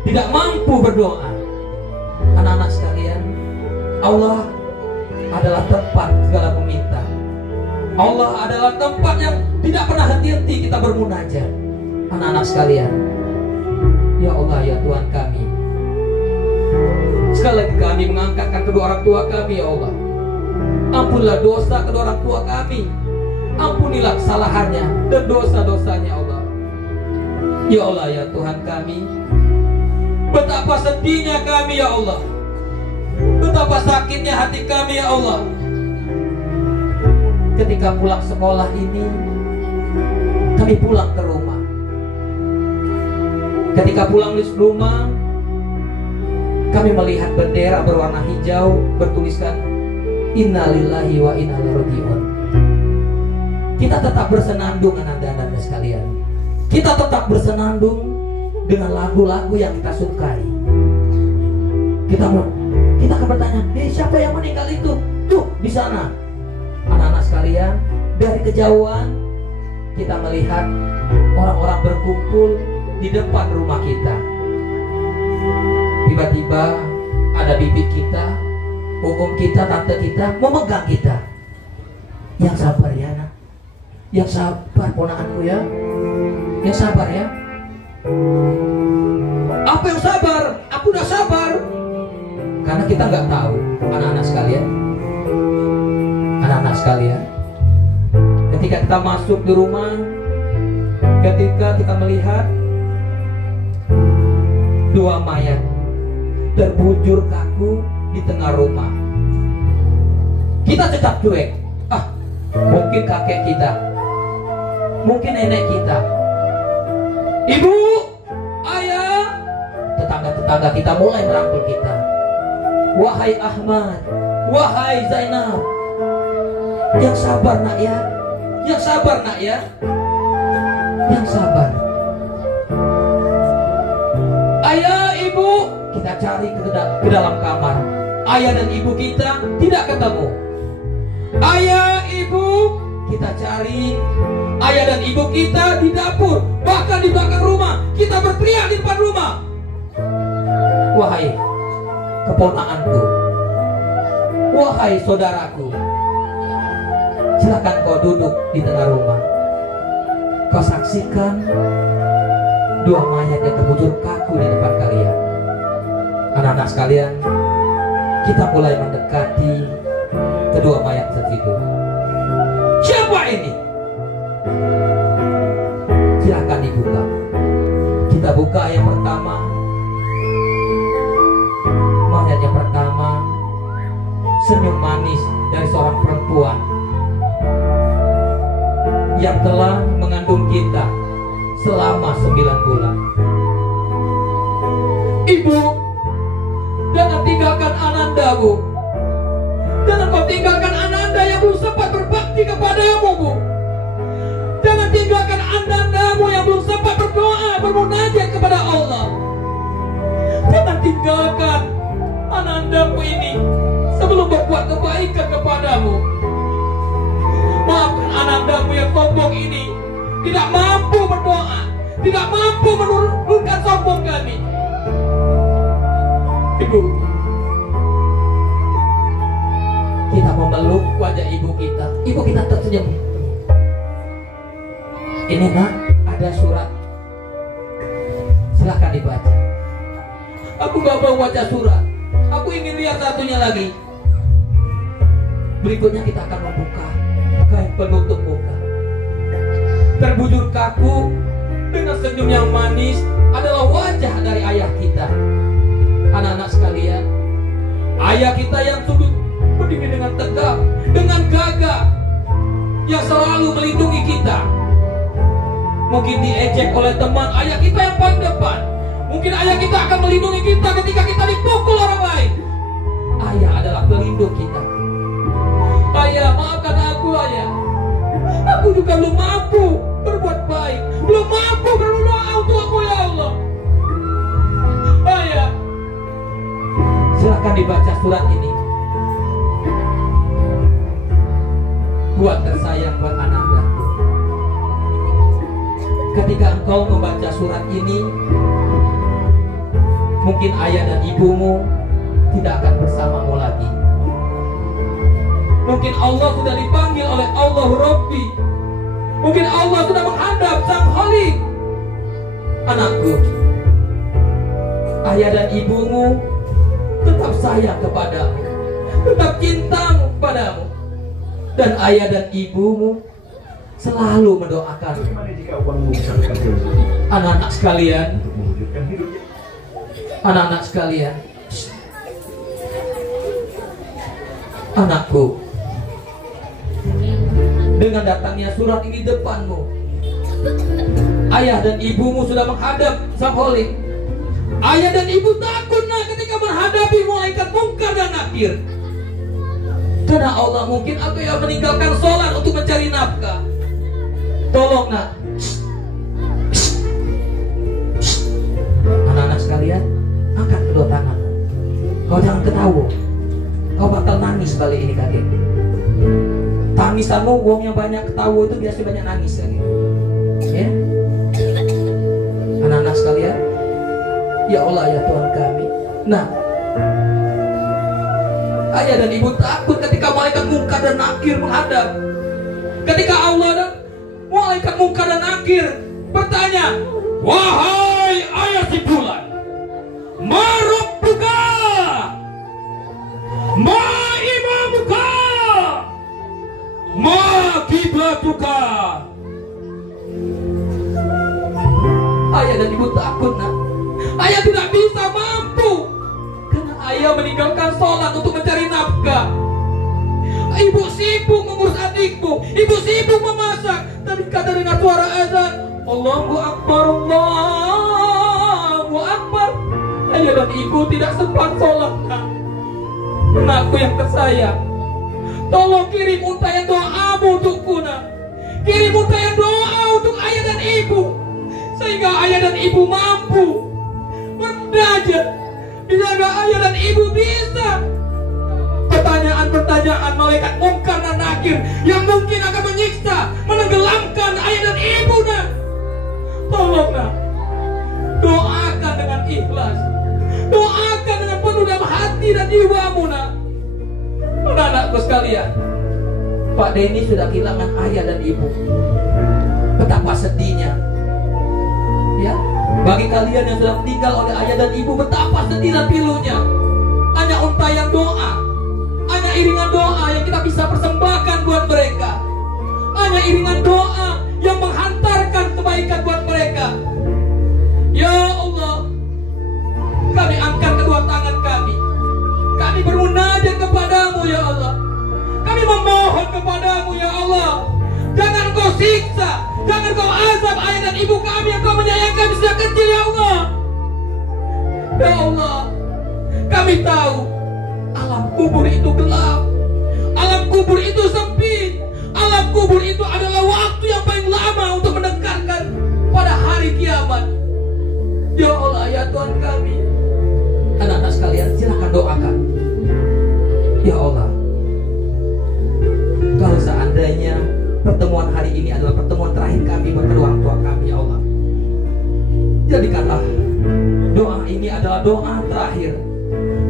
tidak mampu berdoa. Anak-anak sekalian, Allah adalah tempat segala meminta. Allah adalah tempat yang tidak pernah henti-henti kita bermunajat. Anak-anak sekalian, ya Allah ya Tuhan kami, sekali lagi kami mengangkatkan kedua orang tua kami ya Allah. Ampunlah dosa kedua orang tua kami. Ampunilah kesalahannya dan dosa-dosanya Allah. Ya Allah ya Tuhan kami, betapa sedihnya kami ya Allah. Betapa sakitnya hati kami ya Allah. Ketika pulang sekolah ini, kami pulang ke rumah. Ketika pulang di rumah, kami melihat bendera berwarna hijau bertuliskan Innalillahi wa inna ilaihi raji'un. Kita tetap bersenandung anak-anak sekalian. Kita tetap bersenandung dengan lagu-lagu yang kita sukai. Kita akan bertanya, siapa yang meninggal itu? Tuh di sana. Anak-anak sekalian, dari kejauhan kita melihat orang-orang berkumpul di depan rumah kita. Tiba-tiba ada bibi kita, om kita, tante kita memegang kita. Yang sabar ya nak, yang sabar ponakanku ya, yang sabar ya. Apa yang sabar? Aku udah sabar. Karena kita nggak tahu, anak-anak sekalian, anak-anak sekalian, ketika kita masuk di rumah, ketika kita melihat dua mayat terbujur kaku di tengah rumah, kita tetap cuek. Mungkin kakek kita, mungkin nenek kita, ibu, ayah, tetangga-tetangga kita mulai merangkul kita. Wahai Ahmad, wahai Zainab, yang sabar nak ya, yang sabar nak ya, yang sabar. Ayah, ibu, kita cari ke dalam kamar. Ayah dan ibu kita tidak ketemu. Ayah, ibu, kita cari ayah dan ibu kita di dapur, bahkan di belakang rumah. Kita berteriak di depan rumah, wahai keponakanku, wahai saudaraku, silakan kau duduk di tengah rumah. Kau saksikan dua mayat yang terbujur kaku di depan kalian. Anak-anak sekalian, kita mulai mendekati kedua mayat tertidur. Siapa ini? Silakan dibuka. Kita buka yang pertama. Mayat yang pertama, senyum manis dari seorang perempuan yang telah mengandung kita selama 9 bulan. Ibu, jangan tinggalkan anandamu. Jangan kau tinggalkan ananda yang belum sempat berbakti kepadamu, Bu. Jangan tinggalkan anandamu yang belum sempat berdoa, bermunajat kepada Allah. Jangan tinggalkan anandamu ini sebelum berbuat kebaikan kepadamu. Maafkan anandamu yang sombong ini, tidak mampu berdoa, tidak mampu menurunkan sombong kami. Ibu, kita memeluk wajah ibu kita. Ibu kita tersenyum. Ini nak, ada surat. Silahkan dibaca. Aku gak mau baca surat. Aku ingin lihat satunya lagi. Berikutnya kita akan membuka kain penutup muka. Terbujur kaku dengan senyum yang manis adalah wajah dari ayah kita. Anak-anak sekalian, ayah kita yang sudut berdiri dengan tegap, dengan gagah, yang selalu melindungi kita. Mungkin diejek oleh teman, ayah kita yang paling depan. Mungkin ayah kita akan melindungi kita ketika kita dipukul orang lain. Ayah adalah pelindung kita. Ayah, maafkan aku, ayah. Aku juga belum mampu berbuat baik, belum mampu berdoa untuk aku, ya Allah. Ayah, silakan dibaca surat ini. Buat tersayang, buat anakku. Ketika engkau membaca surat ini, mungkin ayah dan ibumu tidak akan bersamamu lagi. Mungkin Allah sudah dipanggil oleh Allah Rabbi. Mungkin Allah sudah menghadap Sang Khalik. Anakku, ayah dan ibumu tetap sayang kepadamu, tetap cintamu kepadamu. Dan ayah dan ibumu selalu mendoakan. Anak-anak sekalian, anak-anak sekalian, anakku, dengan datangnya surat ini di depanmu, ayah dan ibumu sudah menghadap Sang Khalik. Ayah dan ibu takut nak ketika menghadapi malaikat mungkar dan nakir. Karena Allah mungkin aku yang meninggalkan sholat untuk mencari nafkah. Tolong nak, anak-anak sekalian, angkat kedua tangan. Kau jangan ketawa. Kau bakal nangis kali ini, kakek. Tangisanmu, uangnya banyak, ketawa itu biasa banyak nangis, kakek. Ya, anak-anak sekalian, ya Allah, ya Tuhan kami. Nah, ayah dan ibu takut ketika malaikat mungkar dan nakir menghadap. Ketika Allah dan malaikat mungkar dan nakir bertanya, wahai ayah si fulan, ma rabbuka, ma imamuka, ma kiblatuka. Ayah dan ibu takut nak. Ayah tidak bisa mampu karena ayah meninggalkan sholat untuk mencari nafkah. Ibu sibuk mengurus adikmu, ibu sibuk memasak. Tadi kata dengar suara azan, Allahu Akbar, Allahu Akbar. Ayah dan ibu tidak sempat sholat. Anakku yang tersayang, tolong kirim untayan doamu untukku nak. Kirim untayan doa untuk ayah dan ibu, sehingga ayah dan ibu mampu berdajat. Bila ayah dan ibu bisa pertanyaan-pertanyaan malaikat mungkar dan nakir yang mungkin akan menyiksa Tolong nak, doakan dengan ikhlas, doakan dengan penuh dalam hati dan jiwamu nak. Anak-anakku sekalian, Pak Denny sudah kehilangan ayah dan ibu. Betapa sedihnya. Ya, bagi kalian yang sudah meninggal oleh ayah dan ibu, betapa sedih dan pilunya. Hanya untayan doa, hanya iringan doa yang kita bisa persembahkan buat mereka. Hanya iringan doa yang menghantarkan kebaikan buat mereka. Ya Allah, kami angkat kedua tangan kami. Kami bermunajat kepadamu ya Allah. Kami memohon kepadamu ya Allah. Jangan kau siksa, jangan kau azab ayah dan ibu kami yang kau menyayangi kami sejak kecil ya Allah. Ya Allah, kami tahu alam kubur itu gelap, alam kubur itu sempit, alam kubur itu adalah waktu yang paling lama untuk mendekatkan pada hari kiamat. Ya Allah ya Tuhan kami, anak-anak sekalian silakan doakan. Ya Allah, kalau seandainya pertemuan hari ini adalah pertemuan terakhir kami bertemu orang tua kami ya Allah, jadikanlah doa ini adalah doa terakhir,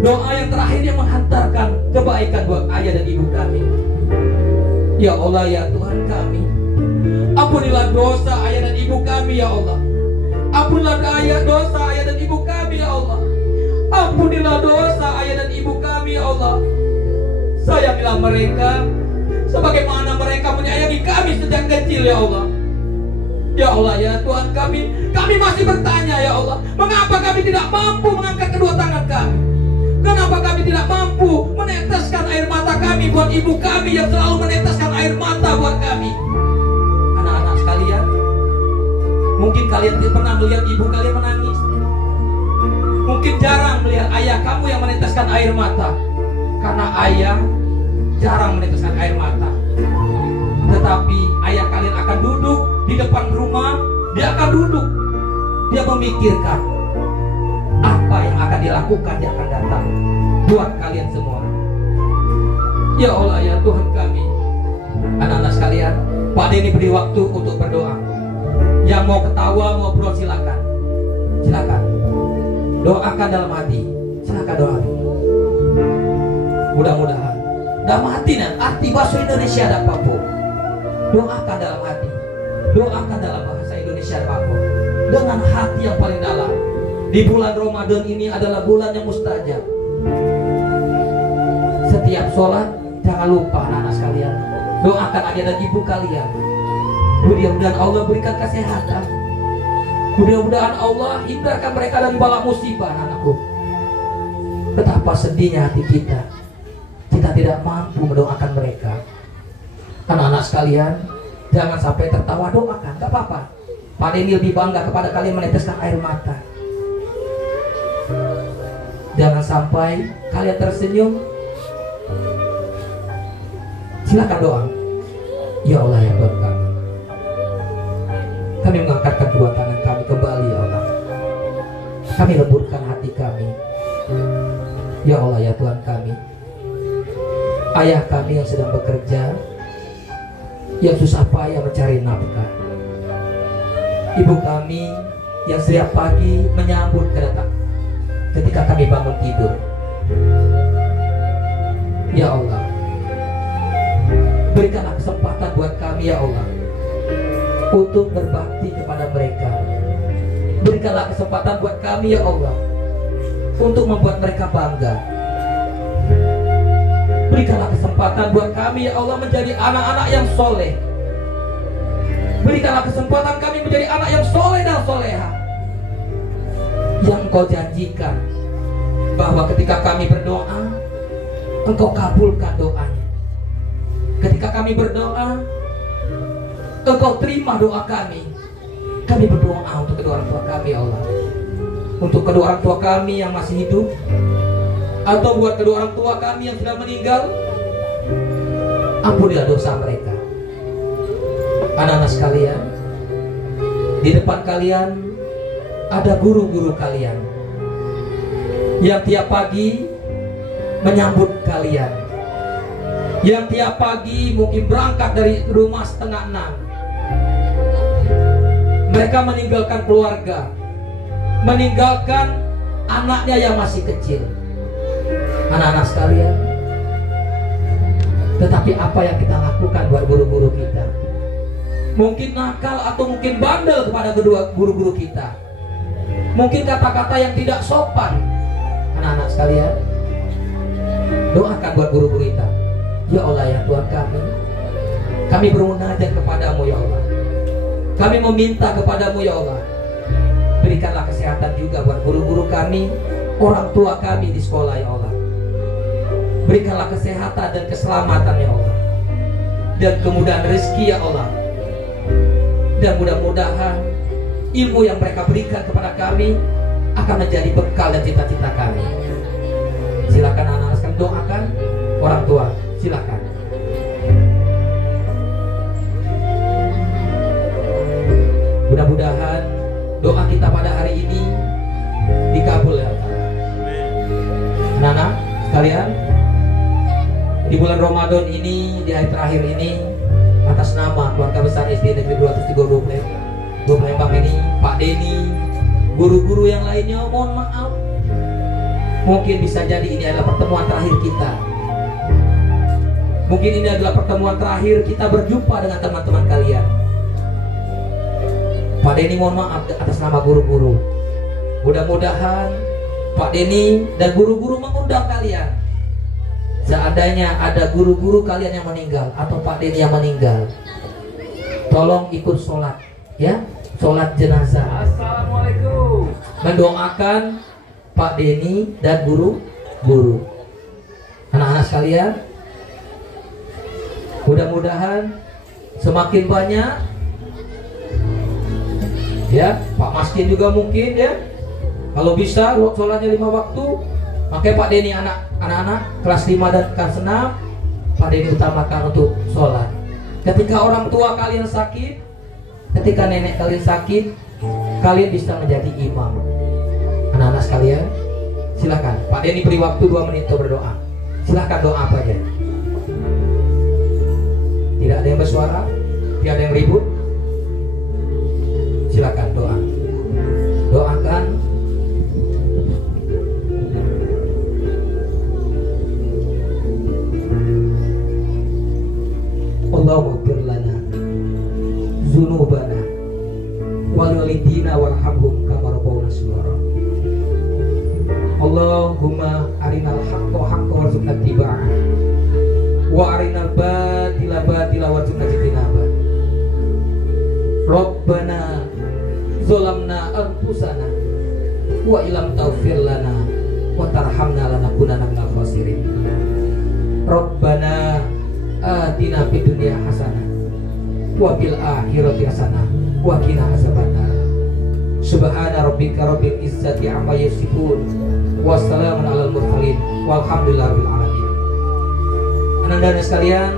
doa yang terakhir yang menghantarkan kebaikan buat ayah dan ibu kami. Ya Allah ya Tuhan kami, ampunilah dosa ayah dan ibu kami ya Allah. Ampunilah dosa ayah dan ibu kami ya Allah. Ampunilah dosa ayah dan ibu kami ya Allah. Sayangilah mereka sebagaimana mereka menyayangi kami sejak kecil ya Allah. Ya Allah ya Tuhan kami masih bertanya ya Allah, mengapa kami tidak mampu mengangkat kedua tangan kami? Kenapa kami tidak mampu meneteskan air mata kami buat ibu kami yang selalu meneteskan air mata buat kami? Anak-anak sekalian, mungkin kalian tidak pernah melihat ibu kalian menangis. Mungkin jarang melihat ayah kamu yang meneteskan air mata, karena ayah jarang meneteskan air mata. Tetapi ayah kalian akan duduk di depan rumah, dia akan duduk, dia memikirkan apa yang akan dilakukan yang akan datang buat kalian semua. Ya Allah ya Tuhan kami, anak-anak sekalian, Pak Denny beri waktu untuk berdoa. Yang mau ketawa, mau ngobrol silakan, silakan doakan dalam hati, silakan doa. Mudah-mudahan dalam hati arti bahasa Indonesia ada apa-apa. Doakan dalam hati, doakan dalam bahasa Indonesia ada apa-apa, dengan hati yang paling dalam. Di bulan Ramadan ini adalah bulan yang mustajab. Setiap sholat jangan lupa anak-anak sekalian, doakan ayah dan ibu kalian. Mudah-mudahan Allah berikan kesehatan, mudah-mudahan Allah hindarkan mereka dari bala musibah. Anak-anakku, betapa sedihnya hati kita tidak mampu mendoakan mereka. Anak-anak sekalian, jangan sampai tertawa, doakan, gak apa-apa. Pak Denny lebih bangga kepada kalian meneteskan air mata. Jangan sampai kalian tersenyum. Silakan doa. Ya Allah ya Tuhan kami mengangkatkan kedua tangan kami kembali ya Allah. Kami lemburkan hati kami. Ya Allah ya Tuhan kami, ayah kami yang sedang bekerja, yang susah payah mencari nafkah. Ibu kami yang setiap pagi menyambut kedatangan ketika kami bangun tidur. Ya Allah, berikanlah kesempatan buat kami ya Allah untuk berbakti kepada mereka. Berikanlah kesempatan buat kami ya Allah untuk membuat mereka bangga. Berikanlah kesempatan buat kami ya Allah menjadi anak-anak yang soleh. Berikanlah kesempatan kami menjadi anak yang soleh dan soleha, yang Engkau janjikan bahwa ketika kami berdoa Engkau kabulkan doanya. Ketika kami berdoa Engkau terima doa kami. Kami berdoa untuk kedua orang tua kami ya Allah, untuk kedua orang tua kami yang masih hidup, atau buat kedua orang tua kami yang sudah meninggal. Ampunilah dosa mereka. Anak-anak sekalian, di depan kalian ada guru-guru kalian yang tiap pagi menyambut kalian, yang tiap pagi mungkin berangkat dari rumah 5:30 Mereka meninggalkan keluarga, meninggalkan anaknya yang masih kecil. Anak-anak sekalian, tetapi apa yang kita lakukan buat guru-guru kita? Mungkin nakal atau mungkin bandel kepada kedua guru-guru kita. Mungkin kata-kata yang tidak sopan. Anak-anak sekalian, doakan buat guru-guru kita. Ya Allah ya Tuhan kami bermunajat kepadamu ya Allah. Kami meminta kepadamu ya Allah. Berikanlah kesehatan juga buat guru-guru kami, orang tua kami di sekolah ya Allah. Berikanlah kesehatan dan keselamatan ya Allah, dan kemudahan rezeki ya Allah. Dan mudah-mudahan ilmu yang mereka berikan kepada kami akan menjadi bekal dan cita-cita kami. Silakan anak-anak sekalian doakan orang tua, silakan. Mudah-mudahan doa kita pada hari ini dikabul ya Allah. Anak-anak sekalian, di bulan Ramadan ini, di hari terakhir ini, atas nama keluarga besar SD Negeri 232 Palembang ini, Pak Denny, guru-guru yang lainnya, mohon maaf. Mungkin bisa jadi ini adalah pertemuan terakhir kita. Mungkin ini adalah pertemuan terakhir kita berjumpa dengan teman-teman kalian. Pak Denny mohon maaf atas nama guru-guru. Mudah-mudahan Pak Denny dan guru-guru mengundang kalian. Seandainya ada guru-guru kalian yang meninggal atau Pak Denny yang meninggal, tolong ikut sholat ya, sholat jenazah. Assalamualaikum. Mendoakan Pak Denny dan guru-guru. Anak-anak sekalian, mudah-mudahan semakin banyak ya, Pak Maskin juga mungkin ya, kalau bisa sholatnya 5 waktu. Makanya Pak Denny anak-anak kelas 5 dan kelas 6, Pak Denny utamakan untuk sholat. Ketika orang tua kalian sakit, ketika nenek kalian sakit, kalian bisa menjadi imam. Anak-anak sekalian, silakan Pak Denny beri waktu 2 menit untuk berdoa. Silakan doa apa aja. Tidak ada yang bersuara, tidak ada yang ribut. Silakan doa. Doakan. Allahumma ighfir lana dzunubana wal walidina warhamhum kama rabbawna shighara. Allahumma arinal haqqa haqqan warzuqna ittiba'ah wa arinal batila batila warzuqna ijtinabah. Rabbana zalamna anfusana wa illam taghfir lana wa tarhamna lanakunanna minal khasirin. Rabbana atina fid dunya hasanah wa fil akhirati hasanah wa qina azabannar. Subhana rabbika rabbil izzati amma yasifun wa salamun alal mursalin walhamdulillahi rabbil alamin. Anak-anak sekalian,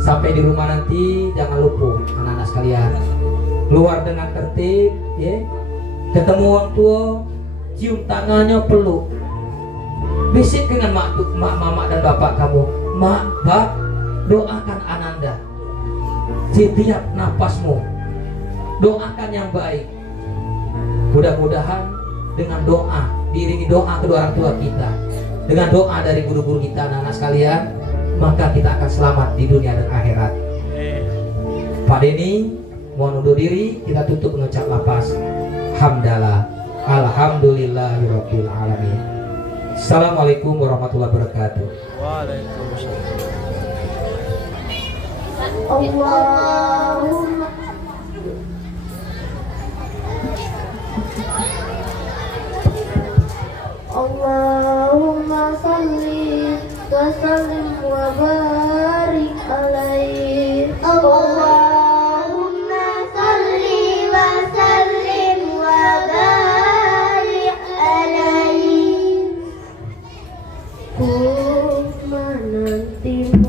sampai di rumah nanti jangan lupa anak-anak sekalian keluar dengan tertib ya. Ketemu orang tua, cium tangannya, peluk, bisik dengan mak dan bapak kamu, mak, bak, doakan Ananda setiap napasmu, doakan yang baik. Mudah-mudahan dengan doa, diiringi doa kedua orang tua kita, dengan doa dari guru-guru kita, anak-anak sekalian, maka kita akan selamat di dunia dan akhirat. Pak Denny mohon undur diri, kita tutup mengucap lafaz hamdalah alhamdulillahirabbil alamin. Assalamualaikum warahmatullahi wabarakatuh. Waalaikumsalam. Allahumma salli wa sallim wa barik alaihi. Allahumma salli wa sallim wa barik alaihi. Ku menanti